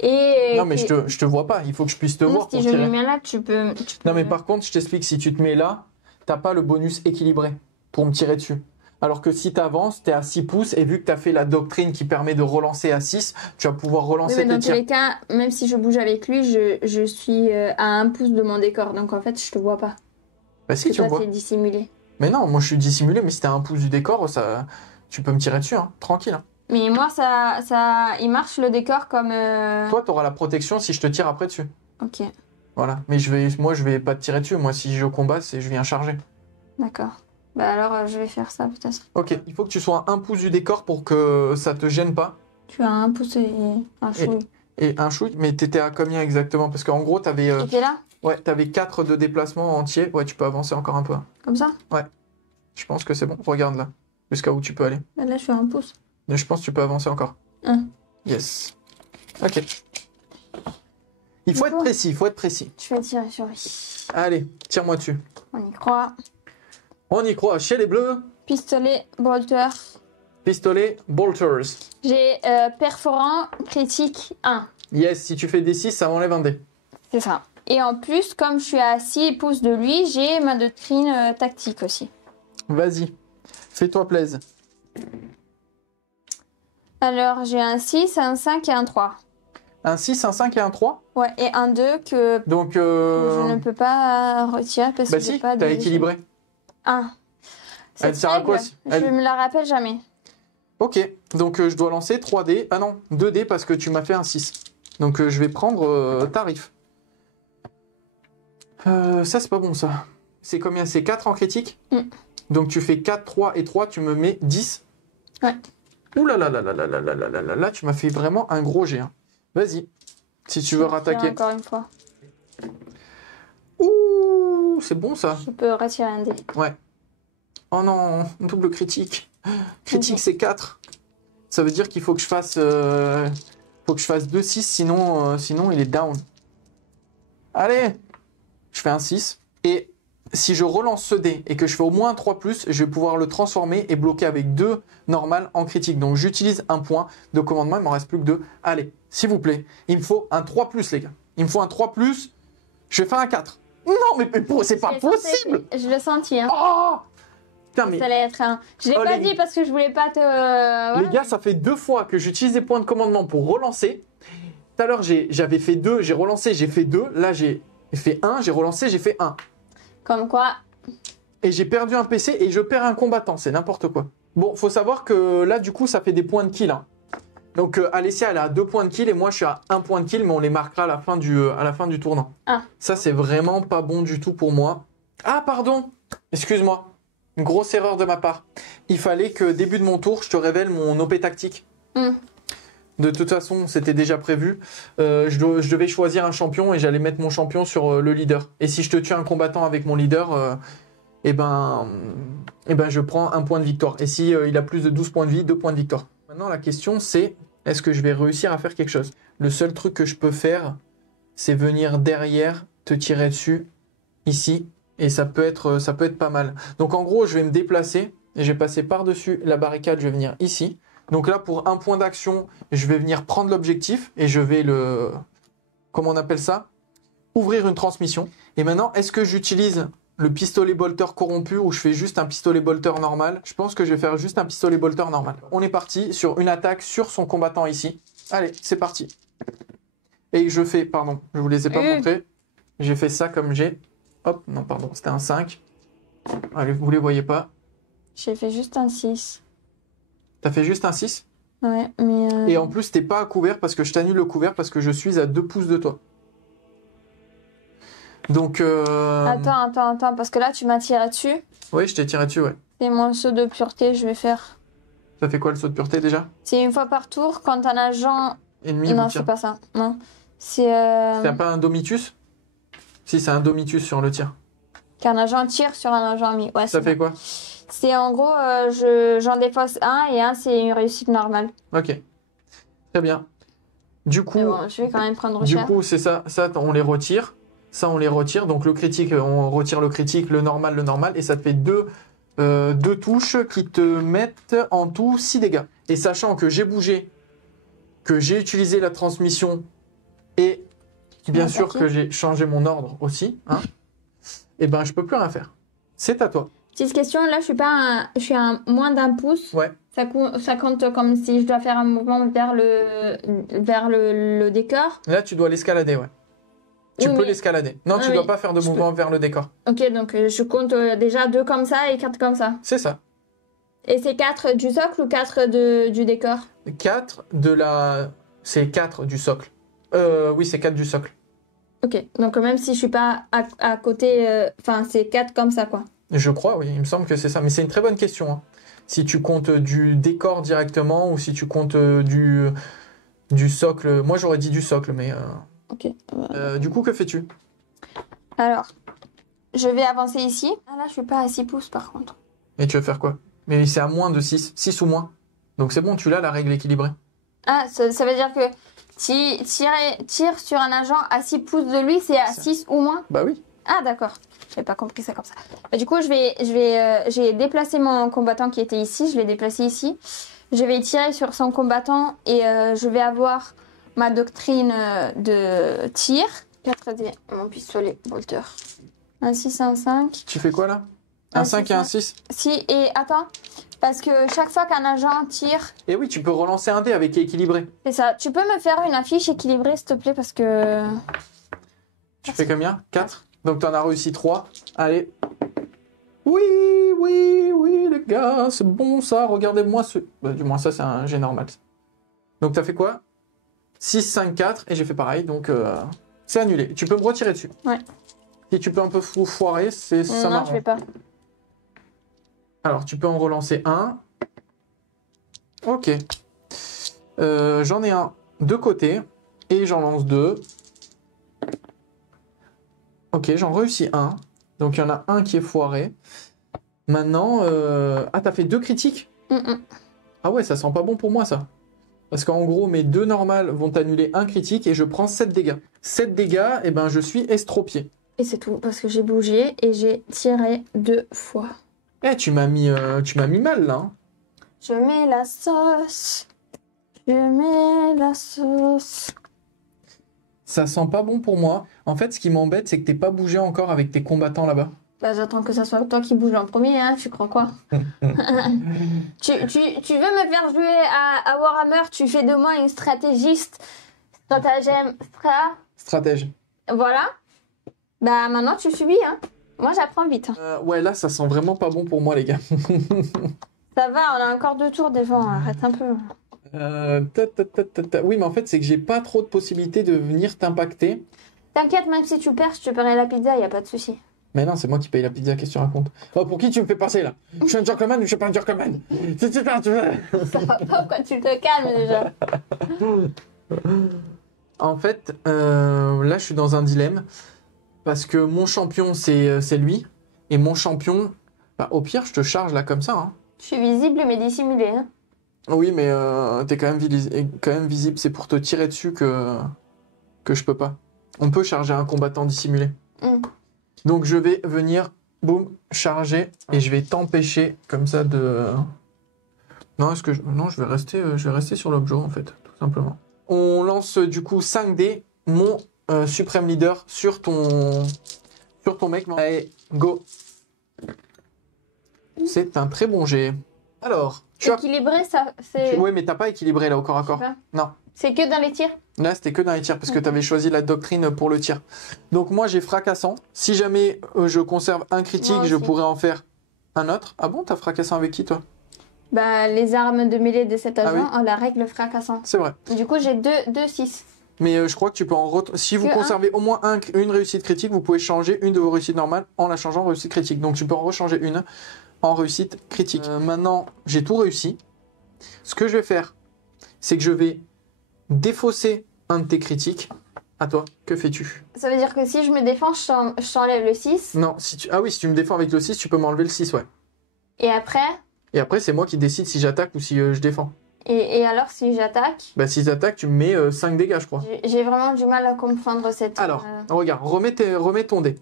Et non mais je te vois pas, il faut que je puisse te voir si pour je tirer. me mets là, tu peux... Non mais par contre, je t'explique, si tu te mets là, t'as pas le bonus équilibré pour me tirer dessus. Alors que si tu avances, tu es à 6 pouces et vu que tu as fait la doctrine qui permet de relancer à 6, tu vas pouvoir relancer Oui, mais tes dans tous tirs. les cas, même si je bouge avec lui, je suis à 1 pouce de mon décor. Donc en fait, je te vois pas. Bah si, Et tu me toi, vois. t'es dissimulé. Mais non, moi je suis dissimulé, mais si t'es à 1 pouce du décor, ça, tu peux me tirer dessus, hein, tranquille. Hein. Mais moi, il marche le décor comme... Toi, tu auras la protection si je te tire après dessus. Ok, Voilà. Mais moi, je vais pas te tirer dessus. Moi, si je combat, je viens charger. d'accord. Bah alors, je vais faire ça peut-être. Ok, il faut que tu sois à 1 pouce du décor pour que ça te gêne pas. Tu as 1 pouce et un chouille. Et un shoot, mais t'étais à combien exactement? Parce qu'en gros, t'avais Et là, t'avais 4 de déplacement entier. Ouais, tu peux avancer encore un peu. comme ça. Je pense que c'est bon. Regarde là. Jusqu'à où tu peux aller. Là, je suis à 1 pouce. Mais je pense que tu peux avancer encore. 1. Yes. Ok. Il faut être précis, il faut être précis. Je vais tirer sur lui. Allez, tire-moi dessus. On y croit. On y croit. Chez les bleus, Pistolet, bolter. pistolet, bolters. J'ai perforant, critique 1. Yes, si tu fais des 6, ça m'enlève un dé. C'est ça. Et en plus, comme je suis à 6 pouces de lui, j'ai ma doctrine tactique aussi. Vas-y. Fais-toi plaisir. Alors, j'ai un 6, un 5 et un 3. Un 6, un 5 et un 3. Ouais, et un 2 que Donc, je ne peux pas retirer parce bah que j'ai si, pas t'as de... équilibré. 1. Elle sert à quoi, si- Je me la rappelle jamais. Ok, donc je dois lancer 3 dés. Ah non, 2 dés parce que tu m'as fait un 6. Donc je vais prendre tarif. Ça, c'est pas bon, ça. C'est combien? C'est 4 en critique. Donc tu fais 4, 3 et 3, tu me mets 10. Ouais. Ouh là là là là là là là là là là là, tu m'as fait vraiment un gros jet. Hein. Vas-y, si tu veux rattaquer. Encore une fois. Ouh, c'est bon ça. Je peux retirer un dé. Ouais. Oh non, double critique. Critique, Ok. c'est 4. Ça veut dire qu'il faut que je fasse... faut que je fasse 2-6, sinon il est down. Allez. Je fais un 6. Et si je relance ce dé et que je fais au moins un 3+, je vais pouvoir le transformer et bloquer avec 2 normales en critique. Donc j'utilise un point de commandement, il m'en reste plus que 2. Allez, s'il vous plaît, il me faut un 3+, les gars. Il me faut un 3+, je vais faire un 4. Non, mais c'est pas possible. Je l'ai senti, hein. Oh putain, mais... Ça allait être un... Je l'ai Oh, pas les- dit parce que je voulais pas te... voilà. Les gars, ça fait 2 fois que j'utilise des points de commandement pour relancer. Tout à l'heure, j'avais fait 2, j'ai relancé, j'ai fait 2. Là, j'ai fait 1, j'ai relancé, j'ai fait 1. Comme quoi... Et j'ai perdu un PC et je perds un combattant, c'est n'importe quoi. Bon, faut savoir que là, du coup, ça fait des points de kill. Hein. Donc, Alessia, elle est à 2 points de kill et moi, je suis à 1 point de kill, mais on les marquera à la fin du tournant. Ah. Ça, c'est vraiment pas bon du tout pour moi. Ah, pardon. Excuse-moi. Une grosse erreur de ma part. Il fallait que, début de mon tour, je te révèle mon OP tactique. De toute façon, c'était déjà prévu. Je devais choisir un champion et j'allais mettre mon champion sur le leader. Et si je te tue un combattant avec mon leader, eh ben, je prends un point de victoire. Et si il a plus de 12 points de vie, 2 points de victoire. Maintenant, la question, c'est est-ce que je vais réussir à faire quelque chose? Le seul truc que je peux faire, c'est venir derrière, te tirer dessus, ici. Et ça peut être pas mal. Donc, en gros, je vais me déplacer et je vais passer par-dessus la barricade. Je vais venir ici. Donc là, pour un point d'action, je vais venir prendre l'objectif et je vais comment on appelle ça? Ouvrir une transmission. Et maintenant, est-ce que j'utilise le pistolet bolter corrompu ou je fais juste un pistolet bolter normal? Je pense que je vais faire juste un pistolet bolter normal. On est parti sur une attaque sur son combattant ici. Allez, c'est parti. Et je fais, pardon, je vous les ai pas montrés. J'ai fait ça comme j'ai... Hop, non, pardon, c'était un 5. Allez, vous les voyez pas. J'ai fait juste un 6. T'as fait juste un 6? Ouais, mais... Et en plus, t'es pas à couvert parce que je t'annule le couvert parce que je suis à 2 pouces de toi. Donc... Attends, parce que là, tu m'as tiré dessus. Oui, je t'ai tiré dessus, ouais. C'est mon saut de pureté, je vais faire. Ça fait quoi le saut de pureté déjà? C'est une fois par tour quand un agent... Ennemi Non, vous tire. c'est pas ça. Non. C'est... C'est pas un Domitus? Si, c'est un Domitus sur le tir. Qu'un agent tire sur un agent ami. Ouais, Ça c'est fait quoi? C'est en gros, j'en défausse un et un, c'est une réussite normale. Ok. Très bien. Du coup, Mais bon, je vais quand même prendre du cher. coup, c'est ça. Ça, on les retire. Ça, on les retire. Donc le critique, on retire le critique, le normal. Et ça te fait deux touches qui te mettent en tout 6 dégâts. Et sachant que j'ai bougé, que j'ai utilisé la transmission et bien sûr que j'ai changé mon ordre aussi, hein, et ben je peux plus rien faire. C'est à toi. Petite question, là je suis à moins d'un pouce. Ouais. Ça compte comme si je dois faire un mouvement vers le décor. Là, tu dois l'escalader, ouais. Tu Oui, peux mais- l'escalader. Non, tu oui. dois pas faire de Je mouvement vers le décor. Ok, donc je compte déjà 2 comme ça et 4 comme ça. C'est ça. Et c'est 4 du socle ou 4 du décor? 4 de la... C'est 4 du socle. Oui, c'est 4 du socle. Ok, donc même si je suis pas à côté, enfin c'est 4 comme ça quoi. Je crois, oui, il me semble que c'est ça. Mais c'est une très bonne question, hein. Si tu comptes du décor directement ou si tu comptes du socle. Moi, j'aurais dit du socle, mais... Ok. du coup, que fais-tu? Alors, je vais avancer ici. Ah là, je suis pas à 6 pouces par contre. Et tu vas faire quoi? Mais c'est à moins de 6. 6 ou moins. Donc c'est bon, tu l'as, la règle équilibrée. Ah, ça veut dire que tire sur un agent à 6 pouces de lui, c'est à 6 ou moins? Bah oui. Ah, d'accord. J'avais pas compris ça comme ça. Bah, du coup, j'ai déplacé mon combattant qui était ici. Je l'ai déplacé ici. Je vais tirer sur son combattant et je vais avoir ma doctrine de tir. 4D, mon pistolet bolter. Un 6, un 5. Tu fais quoi là? Un 5 et un 6? Si, et attends, parce que chaque fois qu'un agent tire, Et oui, tu peux relancer un dé avec équilibré. c'est ça. Tu peux me faire une affiche équilibrée, s'il te plaît, parce que... Tu fais combien? 4? Donc t'en as réussi 3. Allez. Oui, les gars, c'est bon ça. Regardez-moi ce... Bah, du moins ça, c'est un G normal. Donc t'as fait quoi? 6, 5, 4. Et j'ai fait pareil, donc c'est annulé. Tu peux me retirer dessus. Ouais. Si tu peux un peu foirer, ça non, m'arrange. je vais pas. Alors, tu peux en relancer un. Ok. J'en ai un de côté. Et j'en lance 2. Ok, j'en réussis un. Donc, il y en a un qui est foiré. Maintenant... Ah, t'as fait 2 critiques? Ah ouais, ça sent pas bon pour moi, ça. Parce qu'en gros, mes 2 normales vont annuler un critique et je prends 7 dégâts. 7 dégâts, et ben je suis estropié. Et c'est tout, parce que j'ai bougé et j'ai tiré 2 fois. Eh, tu m'as mis mal, là. Hein. Je mets la sauce. Je mets la sauce. Ça sent pas bon pour moi. En fait, ce qui m'embête, c'est que t'es pas bougé encore avec tes combattants là-bas. Bah, j'attends que ça soit toi qui bouge en premier, hein, tu crois quoi? tu veux me faire jouer à Warhammer, tu fais de moi une stratégiste, Stratège. Voilà. Bah, maintenant tu subis, hein. Moi, j'apprends vite. Ouais, là, ça sent vraiment pas bon pour moi, les gars. Ça va, on a encore 2 tours devant, arrête un peu. Oui, mais en fait, c'est que j'ai pas trop de possibilités de venir t'impacter. T'inquiète, même si tu perds, je te paierai la pizza, y a pas de souci. Mais non, c'est moi qui paye la pizza, qu'est-ce que tu racontes? Oh, pour qui tu me fais passer, là? Je suis un gentleman ou je suis pas un gentleman? C'est super, tu veux? Ça va pas, pourquoi tu te calmes déjà? En fait, là, je suis dans un dilemme. Parce que mon champion, c'est lui. Et mon champion, bah, au pire, je te charge là comme ça. Hein. Je suis visible mais dissimulée. Hein. Oui, mais t'es quand même visible. C'est pour te tirer dessus que je peux pas. On peut charger un combattant dissimulé. Donc je vais venir, boum, charger. Et je vais t'empêcher comme ça de... Non, je vais rester sur l'objet en fait, tout simplement. On lance du coup 5D. Mon suprême leader sur ton mec. Allez, go. C'est un très bon jet. Alors, tu as... Équilibré, ça, c'est... Oui, mais t'as pas équilibré là au corps à corps. Non. C'est que dans les tirs? Là, c'était que dans les tirs parce que tu avais choisi la doctrine pour le tir. Donc moi, j'ai fracassant. Si jamais je conserve un critique, Moi je aussi. pourrais en faire un autre. Ah bon, t'as fracassant avec qui, toi? Bah, les armes de mêlée de cet agent oui. ont la règle fracassant. C'est vrai. Du coup, j'ai 2-6. Mais je crois que tu peux si vous Que conservez au moins une réussite critique, vous pouvez changer une de vos réussites normales en la changeant en réussite critique. Donc tu peux en rechanger une en réussite critique. Maintenant, j'ai tout réussi. Ce que je vais faire, c'est que je vais défausser un de tes critiques. À toi, que fais-tu? Ça veut dire que si je me défends, je t'enlève le 6. Non, ah oui, si tu me défends avec le 6, tu peux m'enlever le 6, ouais. Et après, Et après, c'est moi qui décide si j'attaque ou si je défends. et alors si j'attaque, Bah si t'attaques, tu me mets 5 dégâts, je crois. j'ai vraiment du mal à comprendre cette... Alors, regarde, remets ton dé.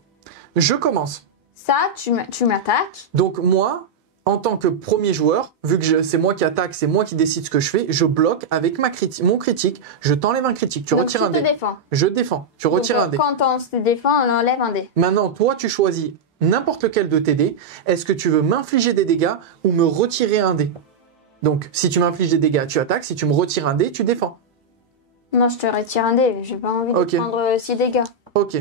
Je commence. Ça, tu m'attaques. Donc moi, en tant que premier joueur, vu que c'est moi qui attaque, c'est moi qui décide ce que je fais, je bloque avec mon critique, je t'enlève un critique, tu Donc, retires un tu te dé. défends. Je défends, tu retires Donc, un dé. Quand on se défend, on enlève un dé. Maintenant, toi, tu choisis n'importe lequel de tes dés. Est-ce que tu veux m'infliger des dégâts ou me retirer un dé? Donc, si tu m'infliges des dégâts, tu attaques. Si tu me retires un dé, tu défends. Non, je te retire un dé. J'ai pas envie Ok. de prendre 6 dégâts. Ok.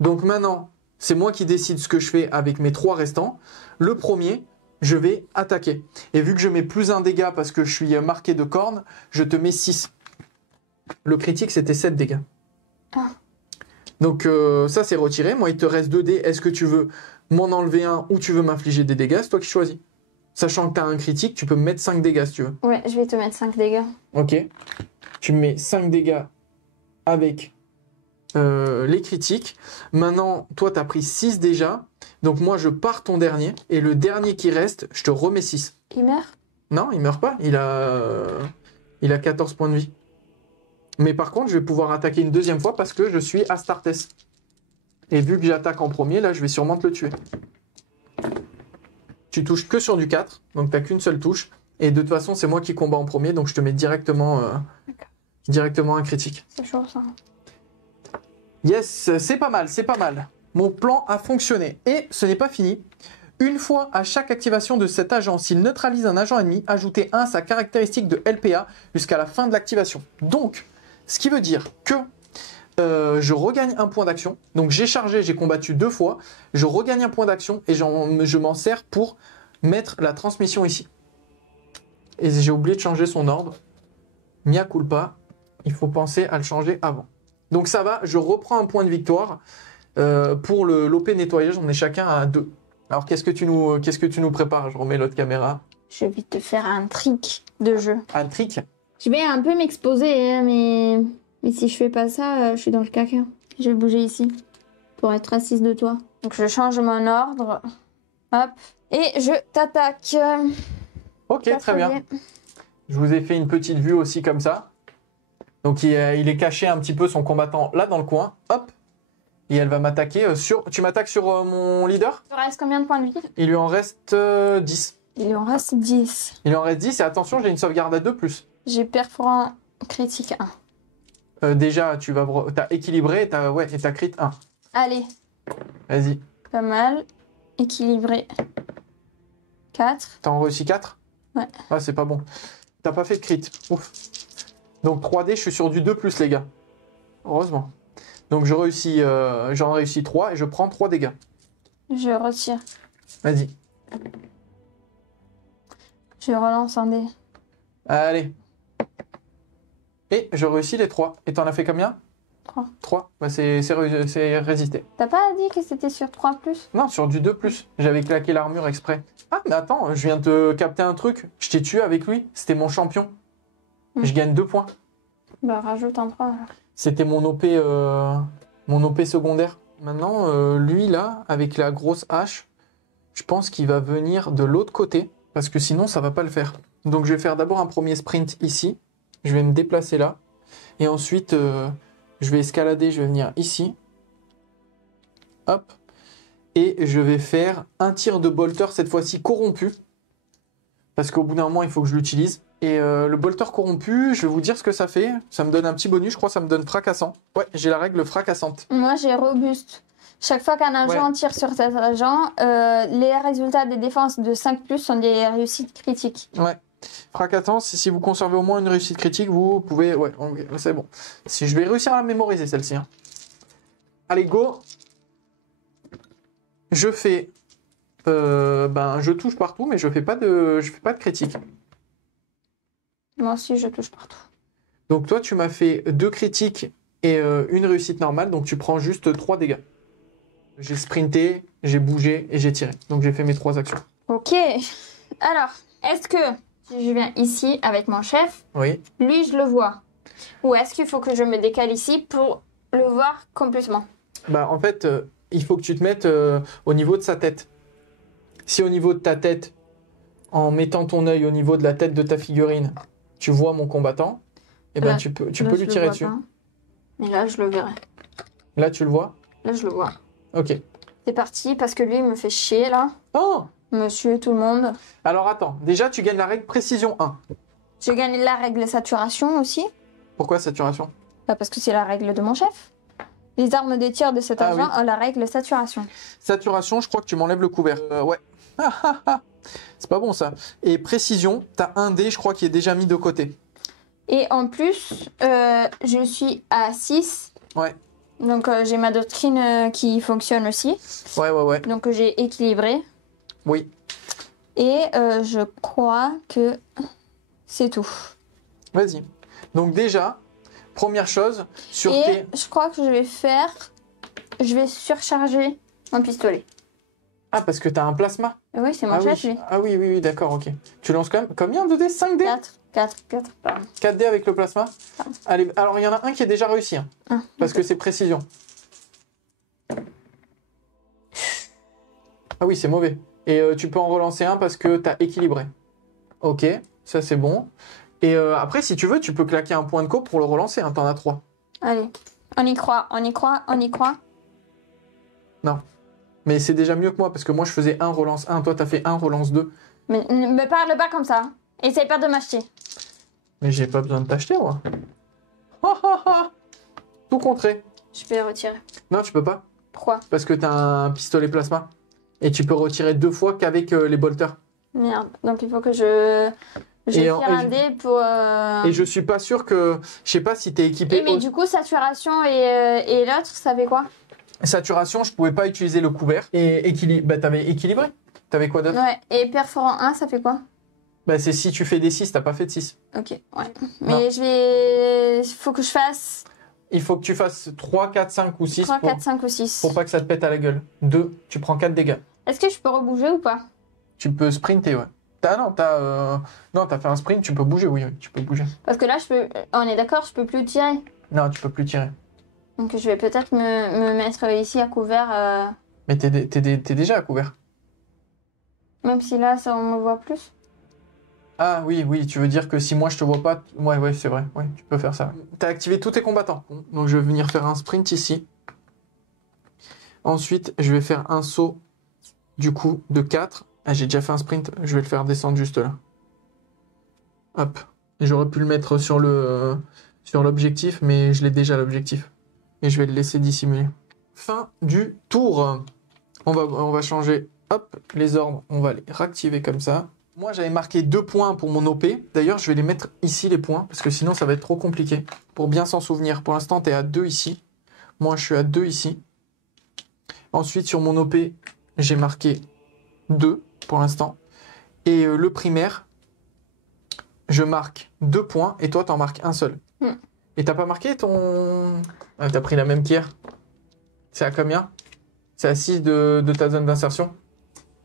Donc maintenant, c'est moi qui décide ce que je fais avec mes 3 restants. Le premier, je vais attaquer. Et vu que je mets plus un dégât parce que je suis marqué de cornes, je te mets 6. Le critique, c'était 7 dégâts. Ah. Donc ça, c'est retiré. Moi, il te reste 2 dés. Est-ce que tu veux m'en enlever un ou tu veux m'infliger des dégâts? C'est toi qui choisis. Sachant que tu as un critique, tu peux me mettre 5 dégâts si tu veux. Ouais, je vais te mettre 5 dégâts. Ok. Tu me mets 5 dégâts avec les critiques. Maintenant, toi, tu as pris 6 déjà. Donc moi, je pars ton dernier. Et le dernier qui reste, je te remets 6. Il meurt? Non, il meurt pas. Il a 14 points de vie. Mais par contre, je vais pouvoir attaquer une deuxième fois parce que je suis Astartes. Et vu que j'attaque en premier, là, je vais sûrement te le tuer. Tu touches que sur du 4, donc tu n'as qu'une seule touche. Et de toute façon, c'est moi qui combat en premier, donc je te mets directement un critique. C'est chaud ça. Yes, c'est pas mal, c'est pas mal. Mon plan a fonctionné. Et ce n'est pas fini. Une fois à chaque activation de cet agent, s'il neutralise un agent ennemi, ajoutez 1 à sa caractéristique de LPA jusqu'à la fin de l'activation. Donc, ce qui veut dire que je regagne un point d'action. Donc j'ai chargé, j'ai combattu 2 fois. Je regagne un point d'action et je m'en sers pour mettre la transmission ici. Et j'ai oublié de changer son ordre. Mea culpa. Il faut penser à le changer avant. Donc ça va, je reprends un point de victoire. Pour l'OP nettoyage, on est chacun à 2. Alors qu'est-ce que tu nous prépares? Je remets l'autre caméra. Je vais te faire un trick de jeu. Un trick? Je vais un peu m'exposer, hein, mais si je fais pas ça, je suis dans le caca. Je vais bouger ici pour être assise de toi. Donc je change mon ordre. Hop. Et je t'attaque. Ok, très bien. Je vous ai fait une petite vue aussi comme ça. Donc il est caché un petit peu son combattant là dans le coin. Hop. Et elle va m'attaquer sur... Tu m'attaques sur mon leader? Il reste combien de points de vie? Il lui en reste 10. Il lui en reste 10. Il en reste 10 et attention, j'ai une sauvegarde à 2+. J'ai perforant critique 1. Déjà, t'as équilibré et t'as crit 1. Allez, Vas-y. pas mal. Équilibré. 4. T'as en réussi 4? Ouais. Ah, c'est pas bon. T'as pas fait de crit. Ouf. Donc 3D, je suis sur du 2+, les gars. Heureusement. Donc j'en réussis 3 et je prends 3 dégâts. Je retire. Vas-y. Je relance un dé. Allez. Et je réussis les 3. Et t'en as fait combien? 3. 3. Bah, c'est résisté. T'as pas dit que c'était sur 3+? Non, sur du 2+. J'avais claqué l'armure exprès. Ah, mais attends, je viens de te capter un truc. Je t'ai tué avec lui. C'était mon champion. Je gagne 2 points. Bah, rajoute un 3. C'était mon OP secondaire. Maintenant, lui, là, avec la grosse hache, je pense qu'il va venir de l'autre côté. Parce que sinon, ça va pas le faire. Donc, je vais faire d'abord un premier sprint ici. Je vais me déplacer là. Et ensuite, je vais escalader. Je vais venir ici. Hop. Et je vais faire un tir de bolter, cette fois-ci corrompu. Parce qu'au bout d'un moment, il faut que je l'utilise. Et le bolter corrompu, je vais vous dire ce que ça fait. Ça me donne un petit bonus, je crois que ça me donne fracassant. Ouais, j'ai la règle fracassante. Moi, j'ai robuste. Chaque fois qu'un agent tire sur cet agent, les résultats des défenses de 5+, sont des réussites critiques. Ouais. Fracassant, si vous conservez au moins une réussite critique, vous pouvez... Ouais, ok, c'est bon. Si je vais réussir à la mémoriser, celle-ci. Hein. Allez, go. Je fais... je touche partout, mais je fais pas de critique. Moi aussi, je touche partout. Donc toi, tu m'as fait 2 critiques et une réussite normale, donc tu prends juste 3 dégâts. J'ai sprinté, j'ai bougé et j'ai tiré. Donc j'ai fait mes 3 actions. Ok. Alors, est-ce que si je viens ici avec mon chef, Oui. lui, je le vois? Ou est-ce qu'il faut que je me décale ici pour le voir complètement? Bah en fait, il faut que tu te mettes au niveau de sa tête. Si au niveau de ta tête, en mettant ton œil au niveau de la tête de ta figurine, tu vois mon combattant, et ben Là, tu peux Là, lui je tirer le vois dessus. pas. Mais là, je le verrai. Là, tu le vois? Là, je le vois. Ok. C'est parti, parce que lui, il me fait chier, là. Oh! Monsieur, tout le monde. Alors attends, déjà tu gagnes la règle précision 1. Je gagne la règle saturation aussi. Pourquoi saturation? Bah, parce que c'est la règle de mon chef. Les armes de tir de cet Ah agent oui. ont la règle saturation. Saturation, je crois que tu m'enlèves le couvert. Ouais. C'est pas bon ça. Et précision, t'as un dé, je crois, qui est déjà mis de côté. Et en plus, je suis à 6. Ouais. Donc j'ai ma doctrine qui fonctionne aussi. Ouais. Donc j'ai équilibré. Oui. Et je crois que c'est tout. Vas-y. Donc déjà, première chose, sur Et tes... je crois que je vais surcharger mon pistolet. Ah, parce que t'as un plasma. Oui, c'est mon Ah chef, oui. lui. Ah oui, d'accord, ok. Tu lances quand même combien de dés? 5 dés? 4, pardon. 4 dés avec le plasma? Pardon. Allez, alors il y en a un qui est déjà réussi. Hein, Ah, parce que c'est précision. Ah oui, c'est mauvais. Et tu peux en relancer un parce que t'as équilibré. Ok, ça c'est bon. Et après, si tu veux, tu peux claquer un point de co pour le relancer. Hein, t'en as 3. Allez, on y croit. Non. Mais c'est déjà mieux que moi parce que moi je faisais 1 relance 1. Toi t'as fait 1 relance 2. Mais ne me parle pas comme ça. Essaye pas de m'acheter. Mais j'ai pas besoin de t'acheter moi. Tout contré. Je vais retirer. Non, tu peux pas. Pourquoi? Parce que t'as un pistolet plasma. Et tu peux retirer 2 fois qu'avec les bolters. Merde. Donc il faut que je tire un dé pour... Et je suis pas sûr que... Je sais pas si t'es équipé... mais du coup, saturation et l'autre, ça fait quoi? Saturation, je pouvais pas utiliser le couvert. Et bah t'avais équilibré. T'avais quoi d'autre? Ouais. Et perforant 1, ça fait quoi? Bah c'est si tu fais des 6, t'as pas fait de 6. Ok, ouais. Mais faut que je fasse Il faut que tu fasses 3, 4, 5 ou 6 3, 4, 5 ou 6. pour pas que ça te pète à la gueule. 2, tu prends 4 dégâts. Est-ce que je peux rebouger ou pas? Tu peux sprinter, ouais. T'as fait un sprint, tu peux bouger, oui, tu peux bouger. Parce que là, on est d'accord, je peux plus tirer. Non, tu peux plus tirer. Donc je vais peut-être me mettre ici à couvert, Mais t'es déjà à couvert. même si là, ça, on me voit plus. Ah oui, tu veux dire que si moi je te vois pas... Ouais, c'est vrai, ouais, tu peux faire ça. T'as activé tous tes combattants. Donc je vais venir faire un sprint ici. Ensuite, je vais faire un saut, du coup, de 4. Ah, j'ai déjà fait un sprint, je vais le faire descendre juste là. Hop. Et j'aurais pu le mettre sur l'objectif, mais je l'ai déjà l'objectif. Et je vais le laisser dissimuler. Fin du tour. On va changer, hop, les ordres, on va les réactiver comme ça. Moi, j'avais marqué 2 points pour mon OP. D'ailleurs, je vais les mettre ici, les points, parce que sinon, ça va être trop compliqué. Pour bien s'en souvenir. Pour l'instant, tu es à 2 ici. Moi, je suis à 2 ici. Ensuite, sur mon OP, j'ai marqué 2 pour l'instant. Et le primaire, je marque 2 points, et toi, t'en marques un seul. Et t'as pas marqué ton... Ah, t'as pris la même qu'hier. C'est à combien? C'est à 6 de ta zone d'insertion?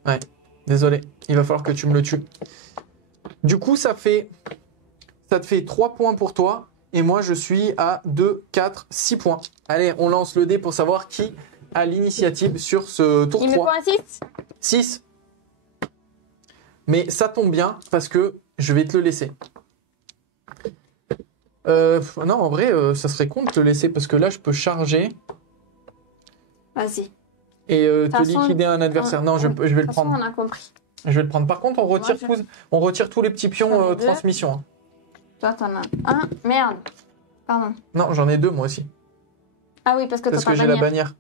Ouais. Désolé, il va falloir que tu me le tues. Du coup, ça te fait 3 points pour toi. Et moi, je suis à 2, 4, 6 points. Allez, on lance le dé pour savoir qui a l'initiative sur ce tour 3. Il me faut un 6? 6. Mais ça tombe bien parce que je vais te le laisser. Non, en vrai, ça serait con de te le laisser parce que là, je peux charger Vas-y. et te façon, liquider un adversaire. Non, je vais le prendre. On a compris. Je vais le prendre. Par contre, on retire tous les petits pions J'en ai 2. transmission. Hein. Toi, t'en as un. Merde. Pardon. Non, j'en ai 2 moi aussi. Ah oui, parce que t'as pas j'ai la bannière.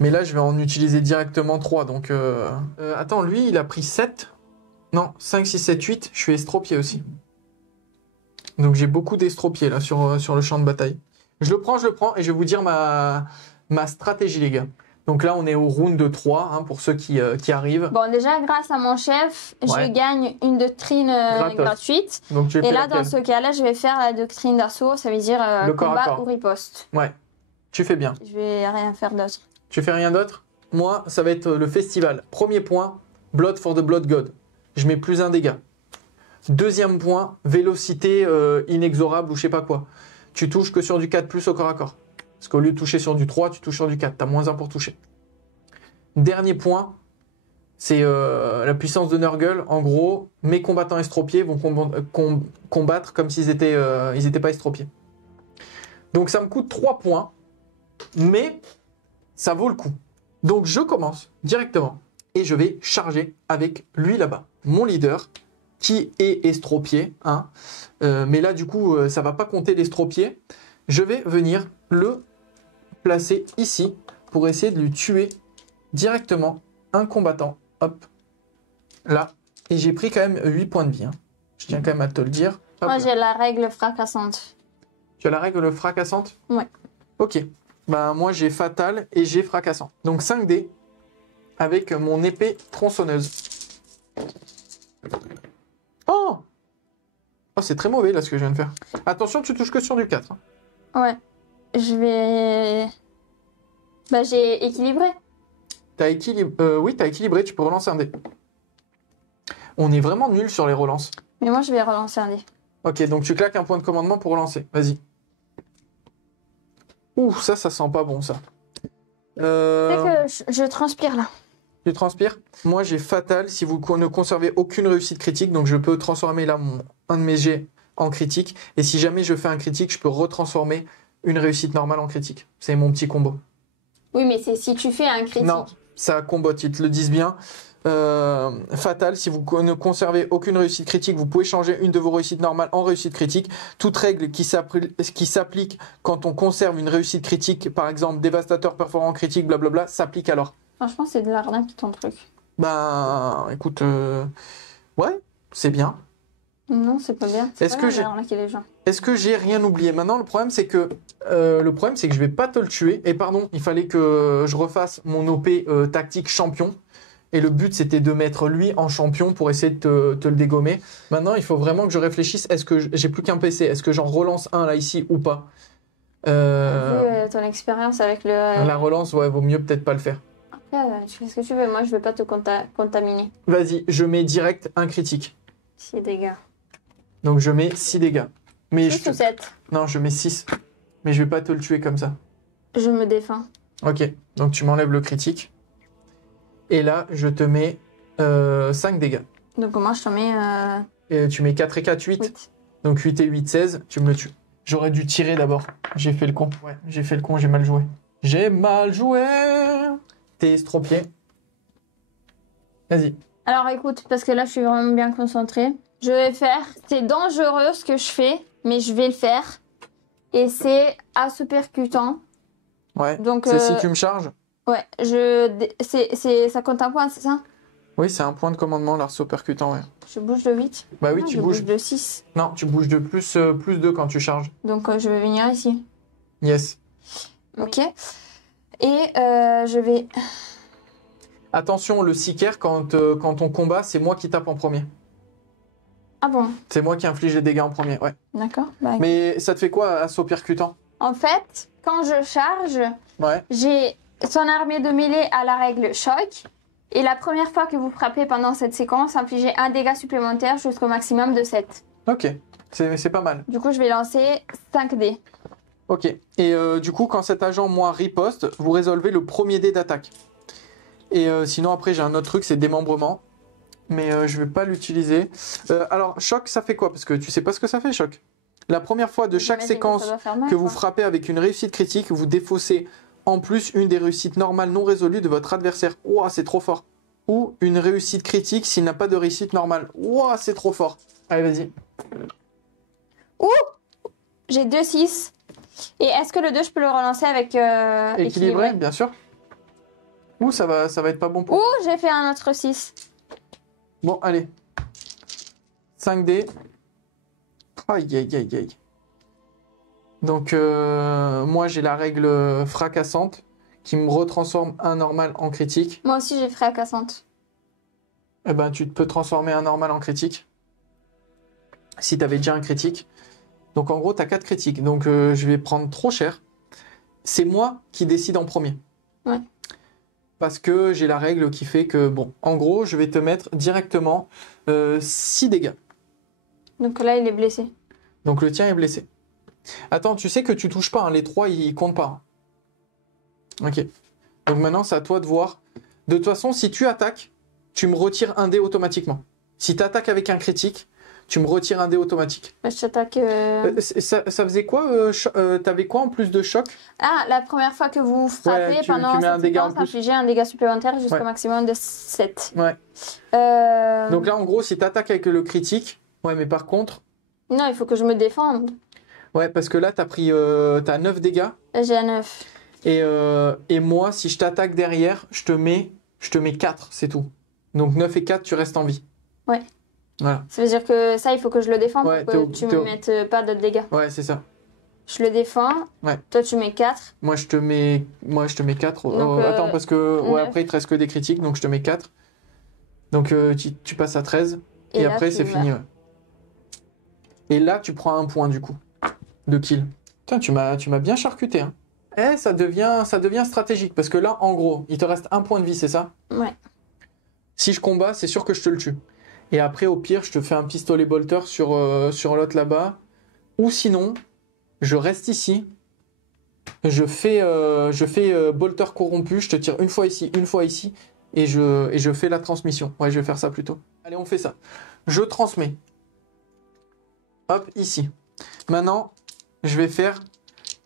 Mais là, je vais en utiliser directement 3. Donc, attends, lui, il a pris 7. Non, 5, 6, 7, 8, je suis estropié aussi. Donc j'ai beaucoup d'estropiés là sur le champ de bataille. Je le prends et je vais vous dire ma stratégie les gars. Donc là on est au round de 3 hein, pour ceux qui arrivent. Bon, déjà, grâce à mon chef, Ouais. je gagne une doctrine Gratos. gratuite. Donc tu Et là, dans ce cas-là, je vais faire la doctrine d'assaut, ça veut dire Le corps à combat corps. ou riposte. Ouais, tu fais bien. Je vais rien faire d'autre. Tu fais rien d'autre? Moi, ça va être le festival. Premier point, Blood for the Blood God. Je mets plus 1 dégât. Deuxième point, vélocité inexorable ou je sais pas quoi. Tu touches que sur du 4 plus au corps à corps. Parce qu'au lieu de toucher sur du 3, tu touches sur du 4. T'as moins 1 pour toucher. Dernier point, c'est la puissance de Nurgle. En gros, mes combattants estropiés vont combattre comme s'ils étaient pas estropiés. Donc ça me coûte 3 points, mais ça vaut le coup. Donc je commence directement et je vais charger avec lui là-bas, mon leader, qui est estropié. Hein. Mais là, du coup, ça va pas compter l'estropié. Je vais venir le placer ici pour essayer de lui tuer directement un combattant. Hop, là. Et j'ai pris quand même 8 points de vie. Hein. Je tiens quand même à te le dire. Hop Moi, là. j'ai la règle fracassante. Tu as la règle fracassante? Ouais. Ok. Ben, moi, j'ai fatal et j'ai fracassant. Donc 5 dés avec mon épée tronçonneuse. Oh! Oh, c'est très mauvais là ce que je viens de faire. Attention, tu touches que sur du 4. Hein. Ouais. Je vais... Bah, j'ai équilibré. Oui, t'as équilibré, tu peux relancer un dé. On est vraiment nul sur les relances. Mais moi, je vais relancer un dé. Ok, donc tu claques un point de commandement pour relancer. Vas-y. Ouh, ça sent pas bon ça. C'est que je transpire là. Tu transpires? Moi, j'ai fatal si vous ne conservez aucune réussite critique. Donc, je peux transformer là un de mes jets en critique. Et si jamais je fais un critique, je peux retransformer une réussite normale en critique. C'est mon petit combo. Oui, mais c'est si tu fais un critique. Non, ça combote, ils te le disent bien. Fatal, si vous ne conservez aucune réussite critique, vous pouvez changer une de vos réussites normales en réussite critique. Toute règle qui s'applique quand on conserve une réussite critique, par exemple dévastateur perforant critique, blablabla, s'applique alors. Franchement, c'est de l'arnaque ton truc. Ben, écoute, ouais, c'est bien. Non, c'est pas bien. Est-ce que j'ai- arnaquer les gens. Est-ce que j'ai rien oublié? Maintenant, le problème, c'est que je vais pas te le tuer. Et pardon, il fallait que je refasse mon OP tactique champion. Et le but, c'était de mettre lui en champion pour essayer de te le dégommer. Maintenant, il faut vraiment que je réfléchisse. Est-ce que j'ai plus qu'un PC? Est-ce que j'en relance un là, ici, ou pas? Vu ton expérience avec le... La relance, ouais, vaut mieux peut-être pas le faire. Après, tu fais ce que tu veux. Moi, je vais pas te contaminer. Vas-y, je mets direct un critique. 6 dégâts. Donc, je mets 6 dégâts. Mais 6 ou 7. Non, je mets 6. Mais je vais pas te le tuer comme ça. Je me défends. Ok, donc tu m'enlèves le critique. Et là, je te mets 5 dégâts. Donc, moi, je t'en mets Et tu mets 4 et 4, 8. 8. Donc 8 et 8, 16, tu me le tues. J'aurais dû tirer d'abord. J'ai fait le con. Ouais, j'ai fait le con, j'ai mal joué. J'ai mal joué. T'es estropié. Vas-y. Alors, écoute, parce que là, je suis vraiment bien concentrée. Je vais faire... C'est dangereux ce que je fais, mais je vais le faire. Et c'est assaut percutant. Ouais. Donc, C'est si tu me charges? ouais, ça compte un point, c'est ça? Oui, c'est un point de commandement, l'arceau percutant, ouais. Je bouge de 8. Bah oui, Non, tu je bouges. bouge de 6. Non, tu bouges de plus 2 quand tu charges. Donc, je vais venir ici. Yes. Ok. Et je vais... Attention, le Seeker, quand on combat, c'est moi qui tape en premier. Ah bon, C'est moi qui inflige les dégâts en premier, ouais. d'accord. Bah, Mais ça te fait quoi, assaut percutant? en fait, quand je charge, Ouais. j'ai son armée de mêlée à la règle choc. Et la première fois que vous frappez pendant cette séquence, infligez un dégât supplémentaire jusqu'au maximum de 7. Ok, c'est pas mal. Du coup, je vais lancer 5 dés. Ok, et du coup, quand cet agent, moi, riposte, vous résolvez le premier dé d'attaque. Et sinon, après, j'ai un autre truc, c'est démembrement. Mais je vais pas l'utiliser. Alors, choc, ça fait quoi? Parce que tu sais pas ce que ça fait, choc. La première fois de chaque J'imagine séquence ça doit faire mal, que vous quoi. frappez avec une réussite critique, vous défaussez en plus une des réussites normales non résolues de votre adversaire. Ouah, c'est trop fort. Ou une réussite critique s'il n'a pas de réussite normale. Ouah, c'est trop fort. Allez, vas-y. J'ai 2 6. Et est-ce que le 2, je peux le relancer avec Équilibré, bien sûr. Ouh, ça va être pas bon pour... Ouh, j'ai fait un autre 6. Bon, allez. 5 dés. Aïe, aïe, aïe, aïe. Donc, moi, j'ai la règle fracassante qui me retransforme un normal en critique. Moi aussi, j'ai fracassante. Eh ben, tu peux transformer un normal en critique. Si tu avais déjà un critique. Donc, en gros, tu as 4 critiques. Donc, je vais prendre trop cher. C'est moi qui décide en premier. Ouais. Parce que j'ai la règle qui fait que, bon, en gros, je vais te mettre directement 6 dégâts. Donc là, il est blessé. Donc, le tien est blessé. Attends, tu sais que tu touches pas, hein, les 3, ils comptent pas. Ok. Donc, maintenant, c'est à toi de voir. De toute façon, si tu attaques, tu me retires un dé automatiquement. Si tu attaques avec un critique, tu me retires un dé automatique. Je t'attaque. Ça faisait quoi t'avais quoi en plus de choc? Ah, la première fois que vous frappez, Ouais, tu pendant mets un cette dégât en séquence, plus. infligez un dégât supplémentaire jusqu'au Ouais. maximum de 7. Ouais. Donc là, en gros, si tu attaques avec le critique, ouais, mais par contre, Non, il faut que je me défende. ouais, parce que là, t'as 9 dégâts. J'ai un 9. Et moi, si je t'attaque derrière, je te mets 4, c'est tout. Donc 9 et 4, tu restes en vie. Ouais. Voilà. Ça veut dire que ça, il faut que je le défende Ouais, pour que tu me mettes pas d'autres dégâts. Ouais, c'est ça. Je le défends. Ouais. Toi, tu mets 4. Moi, je te mets 4. Donc, Attends, parce que ouais, 9. après, il te reste que des critiques, donc je te mets 4. Donc, tu passes à 13. Et là, après, tu c'est fini. meurs. Ouais. Et là, tu prends un point, du coup, de kill. Putain, tu m'as bien charcuté. Hein. Eh, ça devient stratégique. Parce que là, en gros, il te reste un point de vie, c'est ça? Ouais. Si je combats, c'est sûr que je te le tue. Et après, au pire, je te fais un pistolet bolter sur l'autre là-bas. Ou sinon, je reste ici. Je fais bolter corrompu. Je te tire une fois ici. Et je fais la transmission. Ouais, je vais faire ça plutôt. Allez, on fait ça. Je transmets. Hop, ici. Maintenant, je vais faire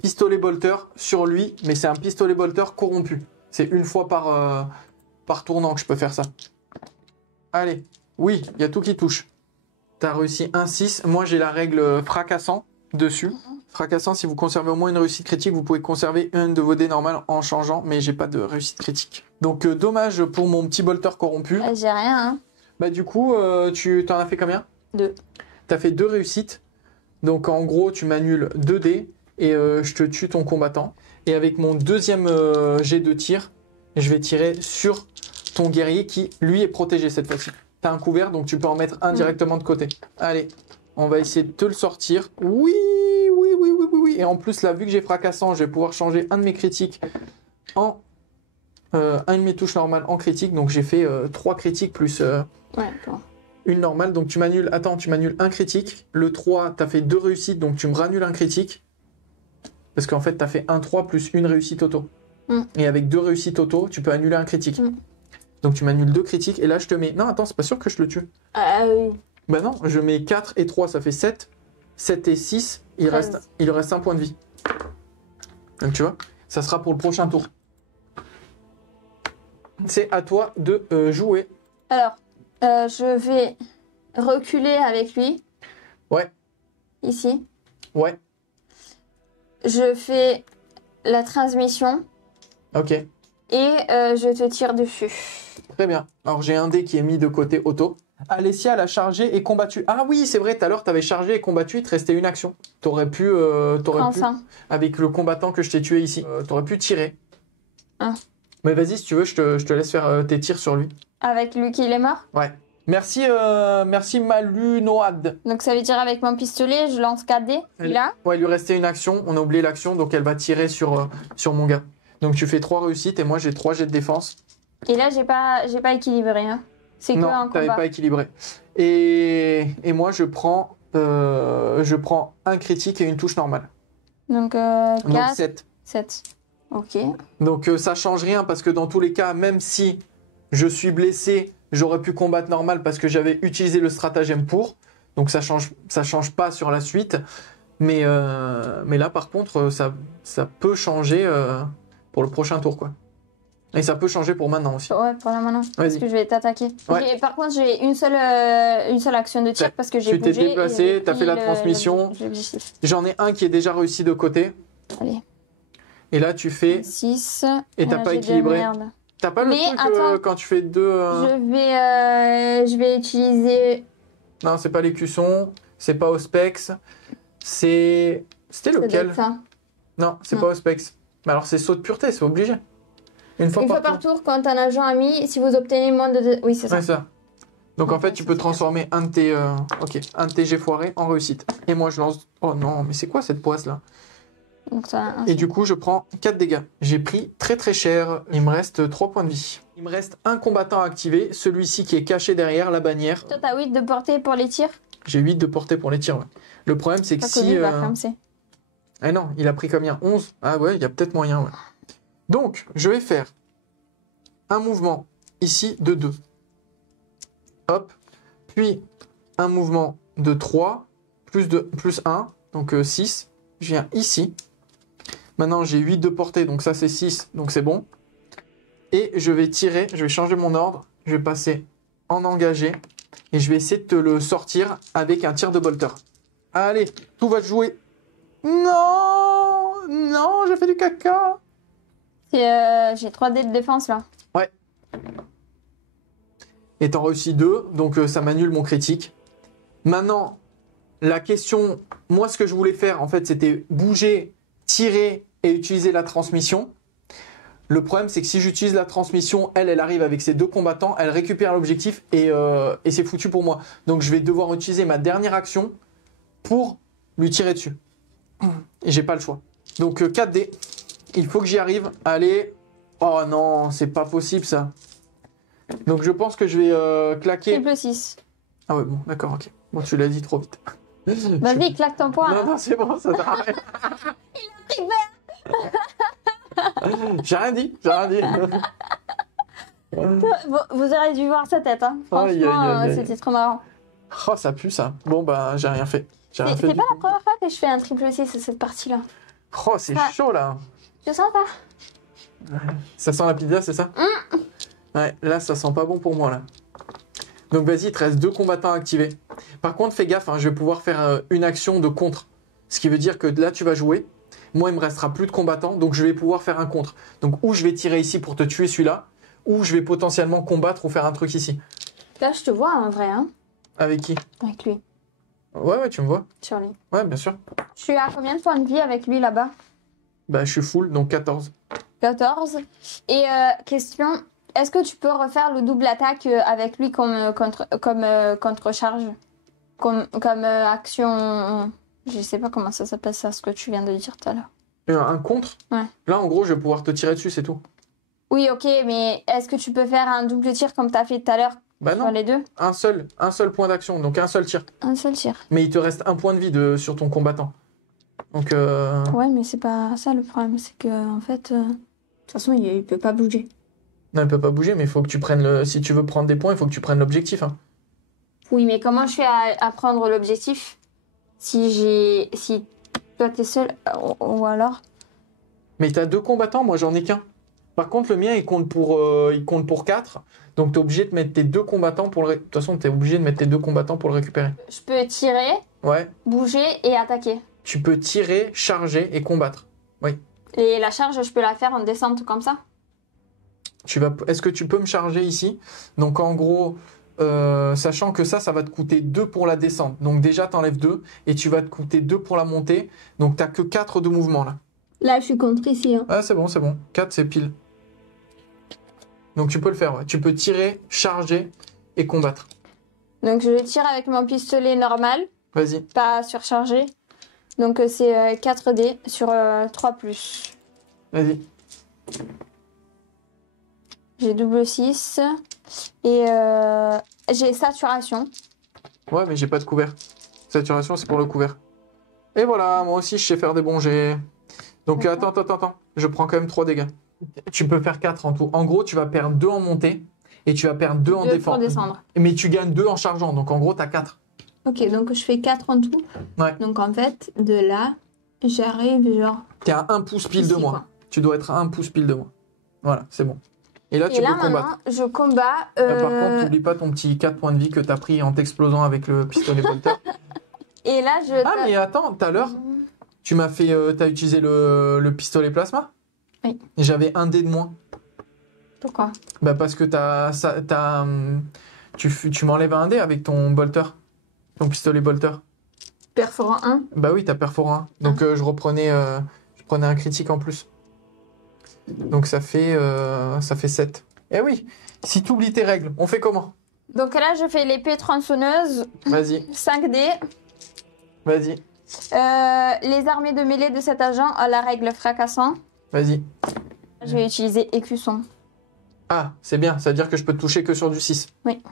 pistolet bolter sur lui. Mais c'est un pistolet bolter corrompu. C'est une fois par tournant que je peux faire ça. Allez. Oui, il y a tout qui touche. T'as réussi un 6. Moi, j'ai la règle fracassant dessus. Fracassant, si vous conservez au moins une réussite critique, vous pouvez conserver une de vos dés normales en changeant, mais j'ai pas de réussite critique. Donc, dommage pour mon petit bolter corrompu. J'ai rien, hein. Bah, du coup, tu t'en as fait combien? 2. T'as fait 2 réussites. Donc, en gros, tu m'annules 2 dés et je te tue ton combattant. Et avec mon deuxième jet de tir, je vais tirer sur ton guerrier qui, lui, est protégé cette fois-ci. T'as un couvert, donc tu peux en mettre un directement de côté. Allez, on va essayer de te le sortir. Oui. Et en plus, là, vu que j'ai fracassant, je vais pouvoir changer un de mes critiques en... un de mes touches normales en critique. Donc j'ai fait 3 critiques plus Ouais, bon. une normale. Donc tu m'annules un critique. Le 3, t'as fait 2 réussites, donc tu me rannules un critique. Parce qu'en fait, t'as fait un 3 plus une réussite auto. Et avec 2 réussites auto, tu peux annuler un critique. Donc tu m'annules 2 critiques et là je te mets... Non, attends, c'est pas sûr que je le tue. Ah oui. Bah non, je mets 4 et 3, ça fait 7. 7 et 6, il reste un point de vie. Donc tu vois, ça sera pour le prochain tour. C'est à toi de jouer. Alors, je vais reculer avec lui. Ouais. Ici. Ouais. Je fais la transmission. Ok. Et je te tire dessus. Très bien. Alors j'ai un dé qui est mis de côté auto. Alessia, elle a chargé et combattu. Ah oui, c'est vrai, tout à l'heure, tu avais chargé et combattu, il te restait une action. T'aurais pu, Enfin. avec le combattant que je t'ai tué ici, t'aurais pu tirer. Ah. Mais vas-y, si tu veux, je te laisse faire tes tirs sur lui. Avec lui qui est mort. Ouais. Merci Malu Noad. Donc ça veut dire avec mon pistolet, je lance 4 dés. Là. Ouais, il lui restait une action, on a oublié l'action, donc elle va tirer sur mon gars. Donc tu fais 3 réussites et moi j'ai 3 jets de défense. Et là, j'ai pas équilibré. Hein. C'est que un Non, t'avais combat. pas équilibré. Et moi je prends un critique et une touche normale. Donc Donc 4, 7. 7. Ok. Donc ça change rien parce que dans tous les cas, même si je suis blessé, j'aurais pu combattre normal parce que j'avais utilisé le stratagème pour. Donc ça change pas sur la suite. Mais là par contre, ça peut changer pour le prochain tour quoi. Et ça peut changer pour maintenant aussi. Ouais, pour là maintenant. Parce Vas-y. que je vais t'attaquer. Ouais. Par contre, j'ai une seule action de tir parce que j'ai Tu t'es bougé. déplacé, et j'ai t'as pris fait la transmission. l'objectif. J'en ai un qui est déjà réussi de côté. Allez. Et là tu fais... 6. Et t'as pas équilibré. T'as pas le Mais truc attends. quand tu fais 2... Je vais utiliser Non, c'est pas l'écusson, c'est pas Auspex, c'était Ça doit lequel? être ça. Non, c'est Non. pas Auspex. Mais alors c'est saut de pureté, c'est obligé. Une fois Une fois par tour, quand un agent a mis, si vous obtenez moins de... Oui, c'est ça. Ouais, ça. Donc en fait, tu peux transformer un de tes, un de tes jets foirés en réussite. Et moi, je lance... Oh non, mais c'est quoi cette poisse là? Donc ça, Et du coup, je prends 4 dégâts. J'ai pris très très cher. Il me reste 3 points de vie. Il me reste un combattant à activer, celui-ci qui est caché derrière la bannière. Toi, t'as 8 de portée pour les tirs. J'ai 8 de portée pour les tirs. Ouais. Le problème, c'est que Pas que si... lui va clamser. Ah non, il a pris combien? 11? Ah ouais, il y a peut-être moyen, ouais. Donc, je vais faire un mouvement ici de 2. Hop. Puis, un mouvement de 3, plus 1, donc 6. Je viens ici. Maintenant, j'ai 8 de portée, donc ça c'est 6, donc c'est bon. Et je vais tirer, je vais changer mon ordre. Je vais passer en engagé. Et je vais essayer de te le sortir avec un tir de bolter. Allez, tout va se jouer. Non, non, j'ai fait du caca. J'ai 3 dés de défense là. Et t'en réussis 2, donc ça m'annule mon critique. Maintenant, la question, moi ce que je voulais faire en fait c'était bouger, tirer et utiliser la transmission. Le problème c'est que si j'utilise la transmission, elle arrive avec ses 2 combattants, elle récupère l'objectif et c'est foutu pour moi. Donc je vais devoir utiliser ma dernière action pour lui tirer dessus. Et j'ai pas le choix. Donc 4D, il faut que j'y arrive. Allez. Oh non, c'est pas possible ça. Donc je pense que je vais claquer. Triple 6. Ah ouais, bon, d'accord, ok. Bon, tu l'as dit trop vite. Vas-y, claque ton poing. Non, hein. non, c'est bon, ça t'arrête. J'ai rien dit, j'ai rien dit. Vous aurez dû voir sa tête. Hein. Aïe, Franchement, aïe, aïe, aïe. c'était trop marrant. Oh, ça pue ça. Bon, bah, j'ai rien fait. J'ai rien C'est fait pas du la tout. première fois que je fais un triple 6 à cette partie-là. Oh, c'est Ah. chaud là. Tu sens pas? Ça sent la pizza, c'est ça? Ouais, là, ça sent pas bon pour moi là. Donc vas-y, il te reste 2 combattants activés. Par contre, fais gaffe, hein, je vais pouvoir faire une action de contre. Ce qui veut dire que là, tu vas jouer. Moi, il me restera plus de combattants, donc je vais pouvoir faire un contre. Donc, ou je vais tirer ici pour te tuer celui-là, ou je vais potentiellement combattre ou faire un truc ici. Là, je te vois en vrai, hein, Avec qui? avec lui, Ouais, tu me vois. sur lui. Ouais, bien sûr. Je suis à combien de points de vie avec lui là-bas? Bah, je suis full, donc 14. 14. Et question, est-ce que tu peux refaire le double attaque avec lui comme contre-charge? Comme action... Je sais pas comment ça s'appelle ça, ce que tu viens de dire tout à l'heure. Un contre? Ouais. Là, en gros, je vais pouvoir te tirer dessus, c'est tout. Oui, ok, mais est-ce que tu peux faire un double tir comme tu as fait tout à l'heure Bah sur non, les deux? un seul point d'action, donc un seul tir. Un seul tir. Mais il te reste un point de vie sur ton combattant. Donc, Ouais, mais c'est pas ça le problème, c'est que en fait, de toute façon, il peut pas bouger. non, il peut pas bouger, mais il faut que tu prennes le... Si tu veux prendre des points, il faut que tu prennes l'objectif. Hein. Oui, mais comment je fais à prendre l'objectif si toi t'es seul ou alors? Mais t'as 2 combattants, moi j'en ai qu'un. Par contre, le mien, il compte pour 4. Donc t'es obligé de mettre tes 2 combattants pour le... De toute façon, t'es obligé de mettre tes 2 combattants pour le récupérer. Je peux tirer, Ouais. bouger et attaquer. Tu peux tirer, charger et combattre. Et la charge, je peux la faire en descente comme ça? Est-ce que tu peux me charger ici? Donc en gros, sachant que ça va te coûter 2 pour la descente. Donc déjà, t'enlèves 2 et tu vas te coûter 2 pour la montée. Donc t'as que 4 de mouvement là. Là, je suis contre ici. Hein. Ah, c'est bon. 4, c'est pile. Donc tu peux le faire, ouais. Tu peux tirer, charger et combattre. Donc je tire avec mon pistolet normal, Vas-y. pas surchargé. Donc c'est 4D sur 3+. Vas-y. J'ai double 6 et j'ai saturation. Ouais, mais j'ai pas de couvert. Saturation, c'est pour le couvert. Et voilà, moi aussi, je sais faire des bons jets. Donc, attends. Je prends quand même 3 dégâts. Tu peux faire 4 en tout. En gros, tu vas perdre 2 en montée et tu vas perdre 2 en Deux défense. pour descendre. Mais tu gagnes 2 en chargeant. Donc, en gros, t'as 4. Ok, donc je fais 4 en tout. Ouais. Donc en fait, de là, j'arrive genre... T'es à 1 pouce pile de Ici, moi. quoi. Tu dois être à 1 pouce pile de moi. Voilà, c'est bon. Et là, tu Et là peux combattre. maintenant, je combats... Là, par contre, n'oublie pas ton petit 4 points de vie que t'as pris en t'explosant avec le pistolet bolter. Et là, je... Ah, mais attends, tout à l'heure, tu m'as fait... t'as utilisé le pistolet plasma? Oui. J'avais un dé de moins. Pourquoi? Bah parce que tu m'enlèves un dé avec ton bolter. Ton pistolet bolter. Perforant 1. Bah oui, t'as perforant 1. Donc je prenais un critique en plus. Donc ça fait 7. Eh oui, si tu oublies tes règles, on fait comment? Donc là, je fais l'épée tronçonneuse. Vas-y, 5D. vas-y, Les armées de mêlée de cet agent à la règle fracassant. vas-y. Je vais utiliser écusson. Ah, c'est bien, ça veut dire que je peux te toucher que sur du 6. Oui.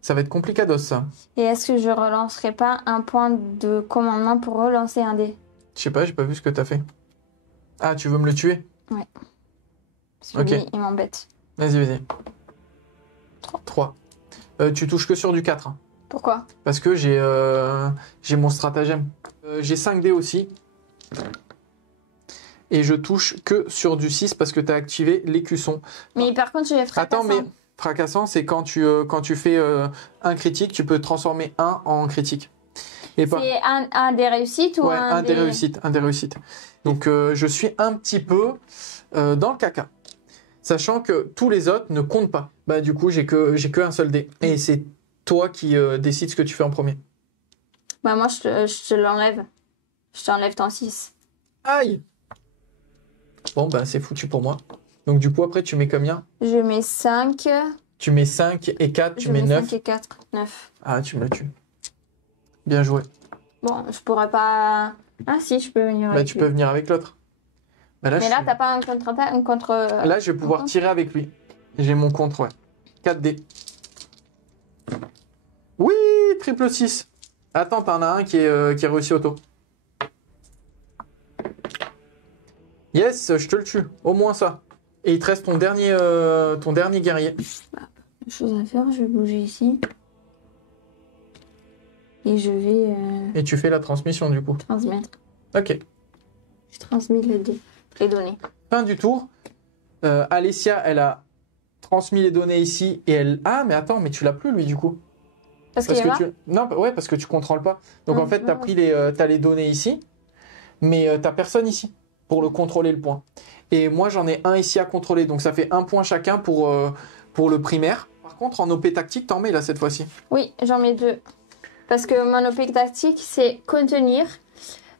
Ça va être complicados ça. Et est-ce que je relancerai pas un point de commandement pour relancer un dé? Je sais pas, j'ai pas vu ce que t'as fait. Ah, tu veux me le tuer? Parce que Ok. lui, il m'embête. Vas-y, vas-y. 3. Tu touches que sur du 4. Hein, Pourquoi? parce que j'ai mon stratagème. J'ai 5 dés aussi. Et je touche que sur du 6 parce que t'as activé l'écusson. Mais par contre, je vais fracassant. Attends, mais fracassant, c'est quand tu fais un critique, tu peux transformer un en critique. Et pas... C'est un des réussites ou Ouais, un des réussites. Donc je suis un petit peu dans le caca. Sachant que tous les autres ne comptent pas. Bah du coup, j'ai que un seul dé. Et c'est toi qui décides ce que tu fais en premier. Bah moi, je te l'enlève. Je t'enlève ton 6. Aïe! Bon, bah c'est foutu pour moi. Donc du coup, après, tu mets combien? Je mets 5. Tu mets 5 et 4, tu mets 9. 5 et 4. 9. Ah, tu me la tues. Bien joué. Bon, je pourrais pas... Ah si, je peux venir Bah avec tu lui. peux venir avec l'autre. Bah, Mais je là, suis- t'as pas un contre-attaque, un contre... Là, je vais pouvoir contre- tirer avec lui. J'ai mon contre, ouais. 4 dés. Oui, triple 6. Attends, t'en as un qui est réussi auto. Yes, je te le tue. Au moins ça. Et il te reste ton dernier guerrier. Chose à faire, je vais bouger ici. Et je vais Et tu fais la transmission du coup. transmettre. Ok. Je transmets les données. Fin du tour. Alessia, elle a transmis les données ici et elle... Ah, mais attends, mais tu l'as plus lui du coup. Parce qu'il est là. Non, ouais, parce que tu contrôles pas. Donc Ah, en fait, ouais. t'as les données ici, mais t'as personne ici pour le contrôler le point. Et moi, j'en ai un ici à contrôler, donc ça fait un point chacun pour le primaire. Par contre, en OP tactique, t'en mets là cette fois-ci. Oui, j'en mets 2. Parce que mon OP tactique, c'est contenir.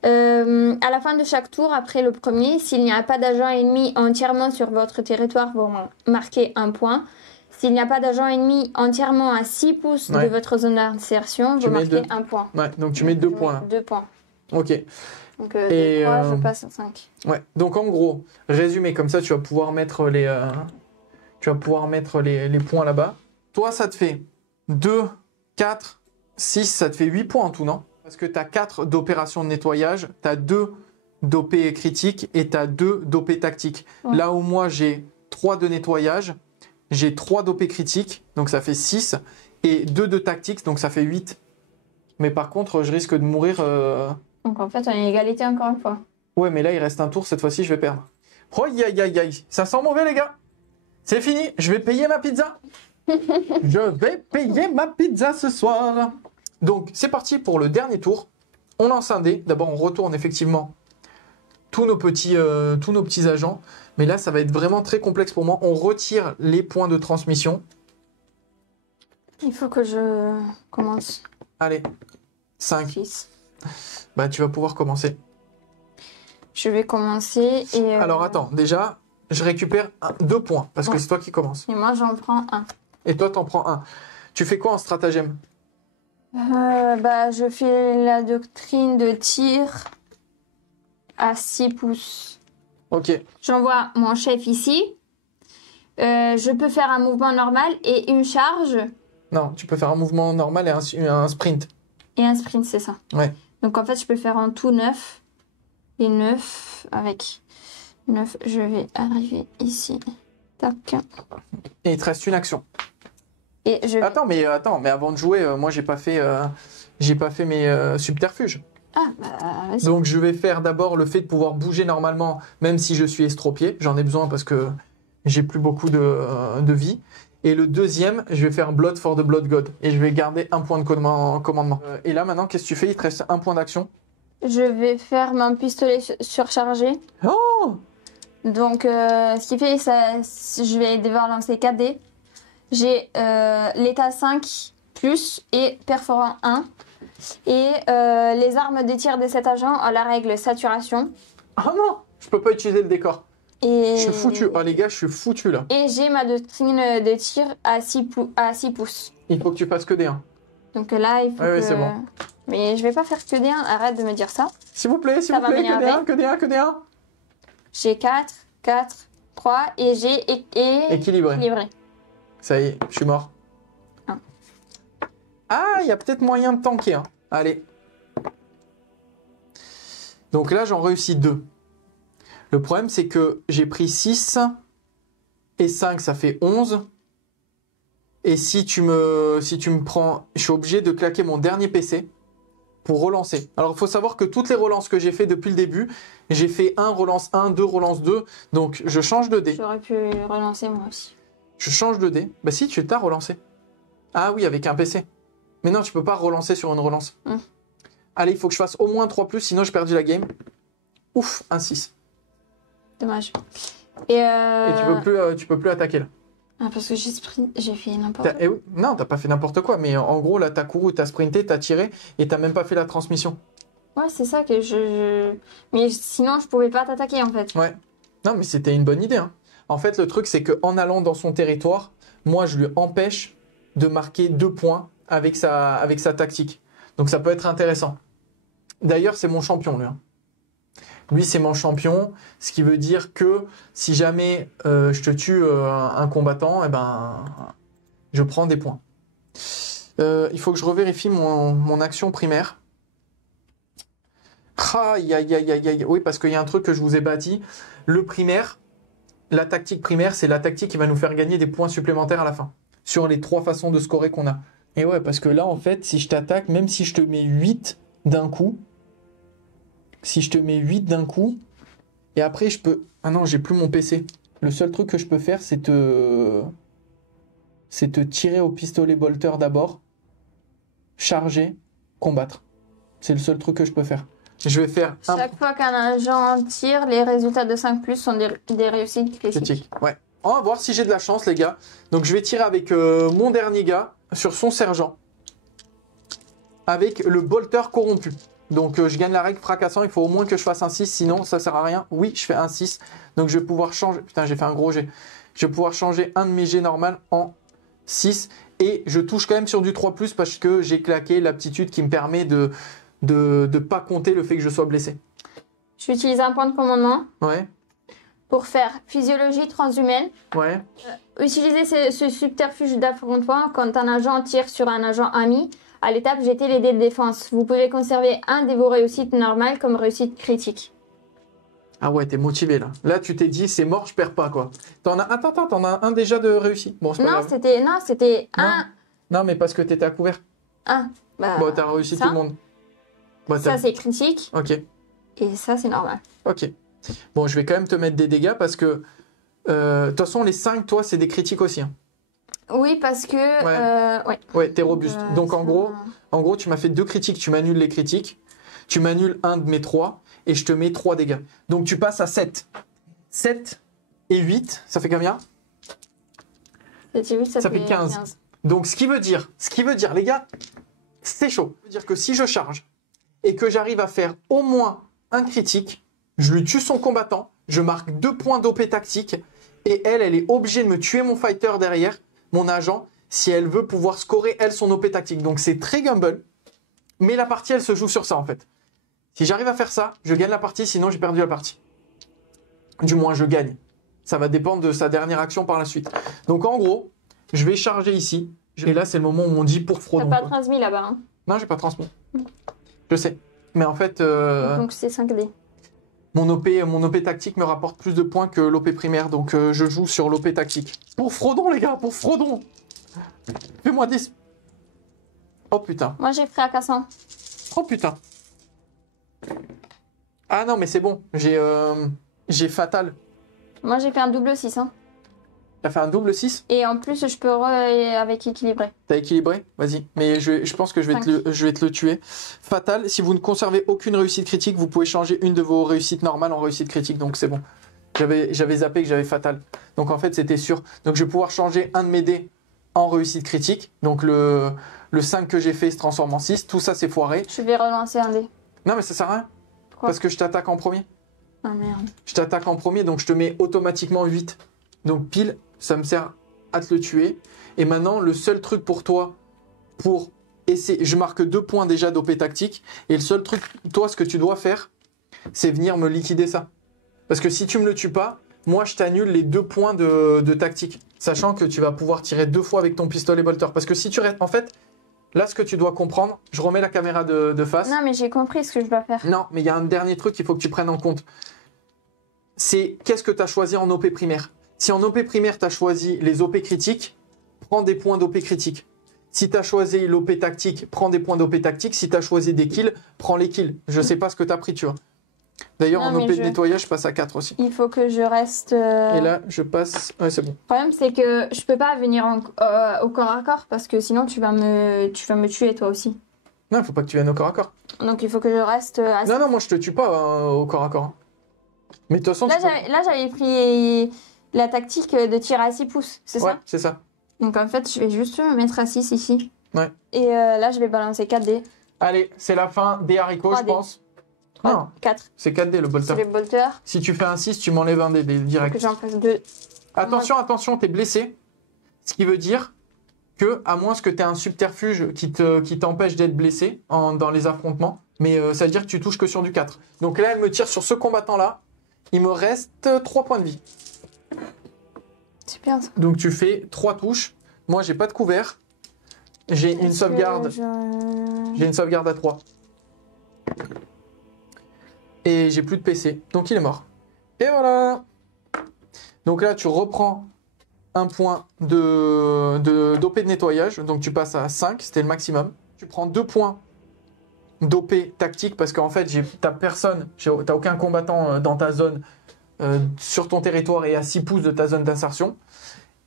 À la fin de chaque tour, après le premier, s'il n'y a pas d'agent ennemi entièrement sur votre territoire, vous marquez un point. S'il n'y a pas d'agent ennemi entièrement à 6 pouces Ouais. de votre zone d'insertion, Tu vous mets marquez 2. un point. Ouais, donc tu mets 2 points là. 2 points. Ok. Donc Et, de 3, euh, je passe à 5. Ouais. Donc en gros, résumé, comme ça, tu vas pouvoir mettre les points là-bas. Toi, ça te fait 2, 4, 6, ça te fait 8 points en tout, non? Parce que tu as 4 d'opération de nettoyage, tu as 2 d'OP critique et tu as 2 d'OP tactique. Ouais. Là où moi, j'ai 3 de nettoyage, j'ai 3 d'OP critique, donc ça fait 6, et 2 de tactique, donc ça fait 8. Mais par contre, je risque de mourir... Donc en fait, on est égalité encore une fois. Ouais, mais là, il reste un tour, cette fois-ci, je vais perdre. Oh, aïe, aïe, aïe, ça sent mauvais, les gars. C'est fini, je vais payer ma pizza. Je vais payer ma pizza ce soir. Donc, c'est parti pour le dernier tour. On lance un dé. D'abord, on retourne effectivement tous nos petits agents. Mais là, ça va être vraiment très complexe pour moi. On retire les points de transmission. Il faut que je commence. Allez, 5. 6. Bah, tu vas pouvoir commencer. Je vais commencer et... Alors, attends, déjà, je récupère 2 points parce que Ouais. c'est toi qui commences. Et moi, j'en prends un. Et toi, t'en prends 1. Tu fais quoi en stratagème? Je fais la doctrine de tir à 6 pouces. Ok. J'envoie mon chef ici. Je peux faire un mouvement normal et une charge Non, tu peux faire un mouvement normal et un sprint. et un sprint, c'est ça. Ouais. Donc en fait, je peux faire en tout 9. Et 9, avec 9, je vais arriver ici. Tac. Et il te reste une action. Et je... Attends, mais avant de jouer, moi j'ai pas fait mes subterfuges. Ah, bah vas-y. Donc je vais faire d'abord le fait de pouvoir bouger normalement, même si je suis estropié. J'en ai besoin parce que j'ai plus beaucoup de vie. Et le deuxième, je vais faire Blood for the Blood God. Et je vais garder un point de commandement. Et là maintenant, qu'est-ce que tu fais? Il te reste un point d'action. Je vais faire mon pistolet surchargé. Oh! Donc, ce qui fait, je vais devoir lancer 4 dés. J'ai l'état 5 plus et perforant 1. Et les armes de tir de cet agent ont la règle saturation. Ah non, je peux pas utiliser le décor. Et... Je suis foutu. Oh les gars, je suis foutu là. Et j'ai ma doctrine de tir à 6 pouces. Il faut que tu fasses que des 1. Donc là, il faut Ouais, que... c'est bon. Mais je vais pas faire que des 1, arrête de me dire ça. S'il vous plaît, s'il Ça vous va plaît, que des 1, m'énerver. que des 1, que des 1. J'ai 4, 3 et j'ai Équilibré. équilibré. Ça y est, je suis mort. Ah. Ah, il y a peut-être moyen de tanker. Hein. Allez. Donc là, j'en réussis 2. Le problème, c'est que j'ai pris 6 et 5, ça fait 11. Et si tu me prends, je suis obligé de claquer mon dernier PC pour relancer. Alors, il faut savoir que toutes les relances que j'ai fait depuis le début, j'ai fait 1, relance 1, 2, relance 2. Donc, je change de dé. J'aurais pu relancer moi aussi. Je change de dé. Bah si, tu t'as relancé. Ah oui, avec un PC. Mais non, tu peux pas relancer sur une relance. Allez, il faut que je fasse au moins 3+, sinon j'ai perdu la game. Ouf, un 6. Dommage. Et tu peux plus attaquer là. Ah, parce que j'ai fait n'importe quoi. Oui. Non, t'as pas fait n'importe quoi, mais en gros là, t'as couru, t'as sprinté, t'as tiré et t'as même pas fait la transmission. Ouais, c'est ça que je... Mais sinon, je pouvais pas t'attaquer en fait. Ouais. Non, mais c'était une bonne idée. Hein. En fait, le truc, c'est qu'en allant dans son territoire, moi, je lui empêche de marquer 2 points avec sa tactique. Donc, ça peut être intéressant. D'ailleurs, c'est mon champion, lui. Hein. Lui, c'est mon champion, ce qui veut dire que si jamais je te tue un combattant, eh ben, je prends des points. Il faut que je revérifie mon action primaire. Aïe, aïe, aïe, aïe, aïe. Oui, parce qu'il y a un truc que je vous ai bâti. Le primaire, la tactique primaire, c'est la tactique qui va nous faire gagner des points supplémentaires à la fin. Sur les 3 façons de scorer qu'on a. Et ouais, parce que là, en fait, si je t'attaque, même si je te mets 8 d'un coup, et après je peux... Ah non, j'ai plus mon PC. Le seul truc que je peux faire, c'est te tirer au pistolet bolter d'abord, charger, combattre. C'est le seul truc que je peux faire. Je vais faire Chaque fois qu'un agent tire, les résultats de 5+, sont des réussites critiques. critique. Ouais. On va voir si j'ai de la chance, les gars. Donc je vais tirer avec mon dernier gars sur son sergent. Avec le bolter corrompu. Donc je gagne la règle fracassant, il faut au moins que je fasse un 6, sinon ça sert à rien. Oui, je fais un 6. Donc je vais pouvoir changer... Putain, j'ai fait un gros jet. Je vais pouvoir changer un de mes jets normal en 6. Et je touche quand même sur du 3+, parce que j'ai claqué l'aptitude qui me permet de pas compter le fait que je sois blessé. Je vais utiliser un point de commandement Ouais, pour faire physiologie transhumaine. ouais. Utiliser ce subterfuge d'affrontement quand un agent tire sur un agent ami. À l'étape, jetez les dés de défense. Vous pouvez conserver un de vos réussites normales comme réussite critique. Ah ouais, t'es motivé là. Là, tu t'es dit, c'est mort, je perds pas quoi. T'en as un déjà de réussi. Bon, c'est pas grave. C'était un. Non, mais parce que t'étais à couvert. Un. Bah, Bon, t'as réussi ça. tout le monde. Bah, Ça, c'est critique. Ok, Et ça, c'est normal. ok. Bon, je vais quand même te mettre des dégâts parce que... De toute façon, les 5, toi, c'est des critiques aussi. Hein. Oui, parce que... ouais. Ouais, t'es robuste. Donc, en ça- gros, tu m'as fait 2 critiques. Tu m'annules les critiques. Tu m'annules un de mes 3. Et je te mets 3 dégâts. Donc, tu passes à 7. 7 et 8, ça fait combien? Ça fait 15. Donc, ce qui veut dire, les gars, c'est chaud. Ça veut dire que si je charge et que j'arrive à faire au moins un critique, je lui tue son combattant, je marque 2 points d'OP tactique et elle est obligée de me tuer mon fighter derrière, mon agent, si elle veut pouvoir scorer, elle, son OP tactique. Donc, c'est très gamble, mais la partie, elle se joue sur ça, en fait. Si j'arrive à faire ça, je gagne la partie, sinon j'ai perdu la partie. Du moins, je gagne. Ça va dépendre de sa dernière action par la suite. Donc, en gros, je vais charger ici. Et là, c'est le moment où on dit pour T'as Frodon. pas quoi. transmis là-bas. Hein. Non, j'ai pas transmis. Je sais. Mais en fait, Donc c'est 5D. mon OP tactique me rapporte plus de points que l'OP primaire. Donc, je joue sur l'OP tactique. Pour Frodon, les gars, pour Frodon. Fais-moi 10. Oh putain. Moi j'ai fracassant. Oh putain. Ah non, mais c'est bon. J'ai fatal. Moi j'ai fait un double 6. Hein. T'as fait un double 6? Et en plus je peux avec équilibré. T'as équilibré? Vas-y. Mais je pense que je vais te le tuer. Fatal, si vous ne conservez aucune réussite critique, vous pouvez changer une de vos réussites normales en réussite critique. Donc c'est bon. J'avais zappé que j'avais fatal. Donc en fait, c'était sûr. Donc je vais pouvoir changer un de mes dés en réussite critique. Donc le 5 que j'ai fait se transforme en 6. Tout ça, c'est foiré. Je vais relancer un dé. Non, mais ça sert à rien. Pourquoi? Parce que je t'attaque en premier. Ah merde. Je t'attaque en premier, donc je te mets automatiquement 8. Donc pile, ça me sert à te le tuer. Et maintenant, le seul truc pour toi, pour essayer... Je marque 2 points déjà d'OP tactique. Et le seul truc, toi, ce que tu dois faire, c'est venir me liquider ça. Parce que si tu me le tues pas, moi, je t'annule les 2 points de tactique. Sachant que tu vas pouvoir tirer 2 fois avec ton pistolet bolter. Parce que si tu restes... En fait, là, ce que tu dois comprendre, je remets la caméra de face. Non, mais j'ai compris ce que je dois faire. Non, mais il y a un dernier truc qu'il faut que tu prennes en compte. C'est qu'est-ce que tu as choisi en OP primaire. Si en OP primaire, tu as choisi les OP critiques, prends des points d'OP critiques. Si tu as choisi l'OP tactique, prends des points d'OP tactique. Si tu as choisi des kills, prends les kills. Je sais pas ce que tu as pris, tu vois. D'ailleurs, Non, en mais OP de nettoyage, je passe à 4 aussi. Il faut que je reste... Et là, je passe... Ouais, c'est bon. Le problème, c'est que je peux pas venir au corps à corps parce que sinon tu vas me tuer toi aussi. Non, il faut pas que tu viennes au corps à corps. Donc il faut que je reste assis. Non, moi, je te tue pas au corps à corps. Mais de toute façon, Là, j'avais pris la tactique de tir à 6 pouces, c'est Ouais, ça? c'est ça. Donc en fait, je vais juste me mettre à 6 ici. Ouais. Et là, je vais balancer 4 dés. Allez, c'est la fin des haricots, 3 je dés. pense. Non, 4. c'est 4D le bolter. C'est les bolters. Si tu fais un 6, tu m'enlèves un dé Que direct. j'en fasse 2. Attention, t'es blessé. Ce qui veut dire que, à moins que tu aies un subterfuge qui t'empêche d'être blessé dans les affrontements, mais ça veut dire que tu touches que sur du 4. Donc là, elle me tire sur ce combattant-là. Il me reste 3 points de vie. C'est bien ça. Donc tu fais 3 touches. Moi, j'ai pas de couvert. J'ai une sauvegarde. J'ai une sauvegarde à 3. Et j'ai plus de PC. Donc il est mort. Et voilà. Donc là, tu reprends un point d'OP de nettoyage. Donc tu passes à 5. C'était le maximum. Tu prends 2 points d'OP tactique parce qu'en fait, t'as personne. T'as aucun combattant dans ta zone, sur ton territoire et à 6 pouces de ta zone d'insertion.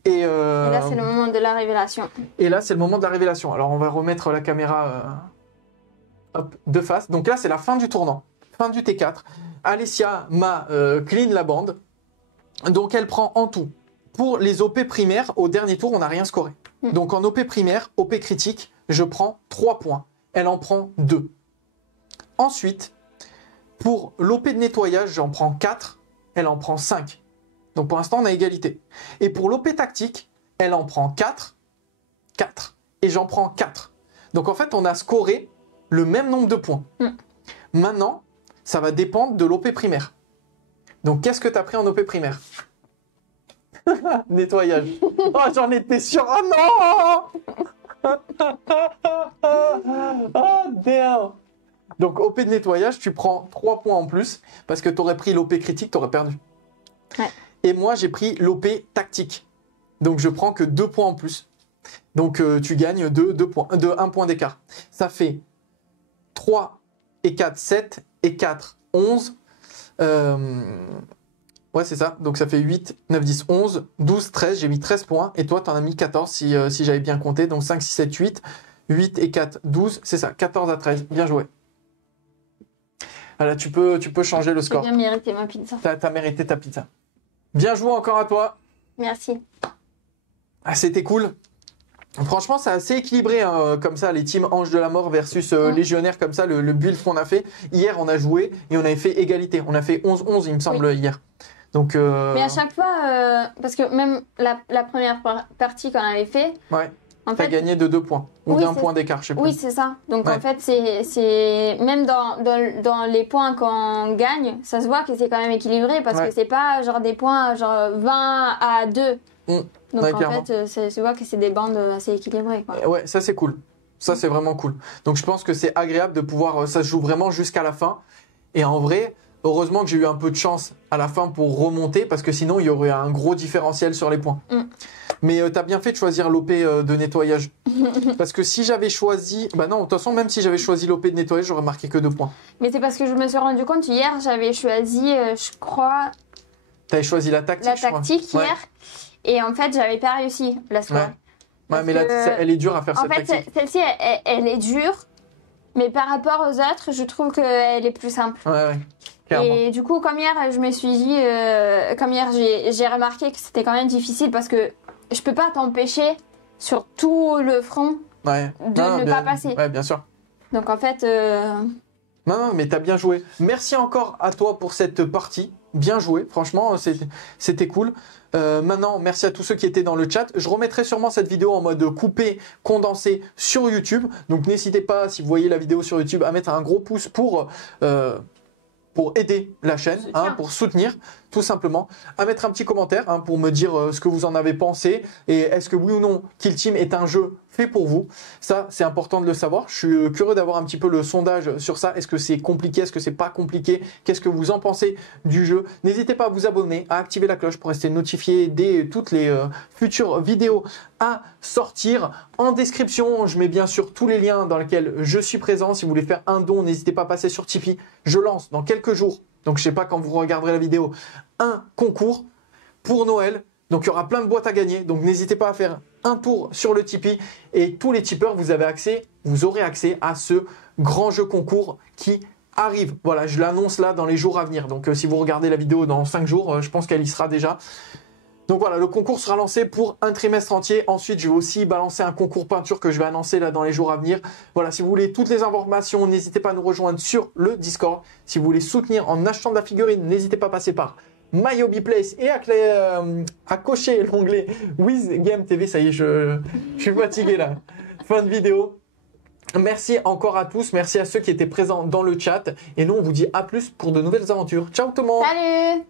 Et là, c'est le moment de la révélation. Et là, c'est le moment de la révélation. Alors, on va remettre la caméra de face. Donc là, c'est la fin du tournant. Fin du T4. Alessia m'a clean la bande. Donc, elle prend en tout. Pour les OP primaires, au dernier tour, on n'a rien scoré. Donc, en OP primaire, OP critique, je prends 3 points. Elle en prend 2. Ensuite, pour l'OP de nettoyage, j'en prends 4. Elle en prend 5. Donc pour l'instant, on a égalité. Et pour l'OP tactique, elle en prend 4. 4. Et j'en prends 4. Donc en fait, on a scoré le même nombre de points. Maintenant, ça va dépendre de l'OP primaire. Donc qu'est-ce que tu as pris en OP primaire? Nettoyage. Oh, j'en étais sûr. Oh non. Oh damn. Donc OP de nettoyage, tu prends 3 points en plus. Parce que tu aurais pris l'OP critique, tu aurais perdu. Ouais. Et moi, j'ai pris l'OP tactique. Donc, je prends que 2 points en plus. Donc, tu gagnes 1 point d'écart. Ça fait 3 et 4, 7 et 4, 11. Ouais, c'est ça. Donc, ça fait 8, 9, 10, 11, 12, 13. J'ai mis 13 points. Et toi, tu en as mis 14 si j'avais bien compté. Donc, 5, 6, 7, 8. 8 et 4, 12. C'est ça, 14 à 13. Bien joué. Voilà, tu peux changer le score. J'ai bien mérité ma pizza. T'as mérité ta pizza. Bien joué encore à toi. Merci. Ah, c'était cool. Franchement, c'est assez équilibré hein, comme ça, les teams Ange de la Mort versus Légionnaire comme ça, le build qu'on a fait. Hier, on a joué et on avait fait égalité. On a fait 11-11, il me semble, hier. Donc, Mais à chaque fois, parce que même la première partie qu'on avait fait, ouais. en T'as fait, gagné de 2 points ou Oui, d'un c'est point d'écart, je sais plus. oui, c'est ça. Donc Ouais. en fait, c'est même dans les points qu'on gagne, ça se voit que c'est quand même équilibré parce Ouais. que c'est pas genre des points genre 20 à 2. Donc Ouais, en clairement. fait, ça se voit que c'est des bandes assez équilibrées, quoi. Ouais, ça c'est cool. Ça c'est vraiment cool. Donc je pense que c'est agréable de pouvoir, ça se joue vraiment jusqu'à la fin. Et en vrai, heureusement que j'ai eu un peu de chance à la fin pour remonter parce que sinon il y aurait un gros différentiel sur les points. Mais t'as bien fait de choisir l'OP de nettoyage. Parce que si j'avais choisi... Bah non, de toute façon, même si j'avais choisi l'OP de nettoyage, j'aurais marqué que 2 points. Mais c'est parce que je me suis rendu compte hier, j'avais choisi, je crois, T'avais choisi la tactique, la je crois. tactique hier. Et en fait, j'avais pas réussi la score. Ouais, Parce mais là, que- elle est dure à faire En cette fait, tactique. celle-ci, elle est dure. Mais par rapport aux autres, je trouve qu'elle est plus simple. Ouais, clairement. Et du coup, comme hier, je me suis dit, comme hier, j'ai remarqué que c'était quand même difficile parce que je peux pas t'empêcher sur tout le front Ouais. de ne pas passer. Ouais, bien sûr. Donc en fait, Non, mais t'as bien joué. Merci encore à toi pour cette partie. Bien joué, franchement, c'était cool. Maintenant, merci à tous ceux qui étaient dans le chat. Je remettrai sûrement cette vidéo en mode coupé, condensé sur YouTube. Donc n'hésitez pas, si vous voyez la vidéo sur YouTube, à mettre un gros pouce pour aider la chaîne, pour soutenir, tout simplement. À mettre un petit commentaire pour me dire ce que vous en avez pensé et est-ce que oui ou non Kill Team est un jeu fait pour vous. Ça, c'est important de le savoir. Je suis curieux d'avoir un petit peu le sondage sur ça. Est-ce que c'est compliqué? Est-ce que c'est pas compliqué? Qu'est-ce que vous en pensez du jeu? N'hésitez pas à vous abonner, à activer la cloche pour rester notifié dès toutes les futures vidéos à sortir. En description, je mets bien sûr tous les liens dans lesquels je suis présent. Si vous voulez faire un don, n'hésitez pas à passer sur Tipeee. Je lance dans quelques jours, donc je sais pas quand vous regarderez la vidéo, un concours pour Noël. Donc il y aura plein de boîtes à gagner. Donc n'hésitez pas à faire un tour sur le Tipeee. Et tous les tipeurs, vous aurez accès à ce grand jeu concours qui arrive. Voilà, je l'annonce là dans les jours à venir. Donc si vous regardez la vidéo dans 5 jours, je pense qu'elle y sera déjà. Donc voilà, le concours sera lancé pour un trimestre entier. Ensuite, je vais aussi balancer un concours peinture que je vais annoncer là dans les jours à venir. Voilà, si vous voulez toutes les informations, n'hésitez pas à nous rejoindre sur le Discord. Si vous voulez soutenir en achetant de la figurine, n'hésitez pas à passer par My Hobby Place et à cocher l'onglet With Game TV. Ça y est, je suis fatigué là. Fin de vidéo. Merci encore à tous. Merci à ceux qui étaient présents dans le chat. Et nous, on vous dit à plus pour de nouvelles aventures. Ciao tout le monde. salut!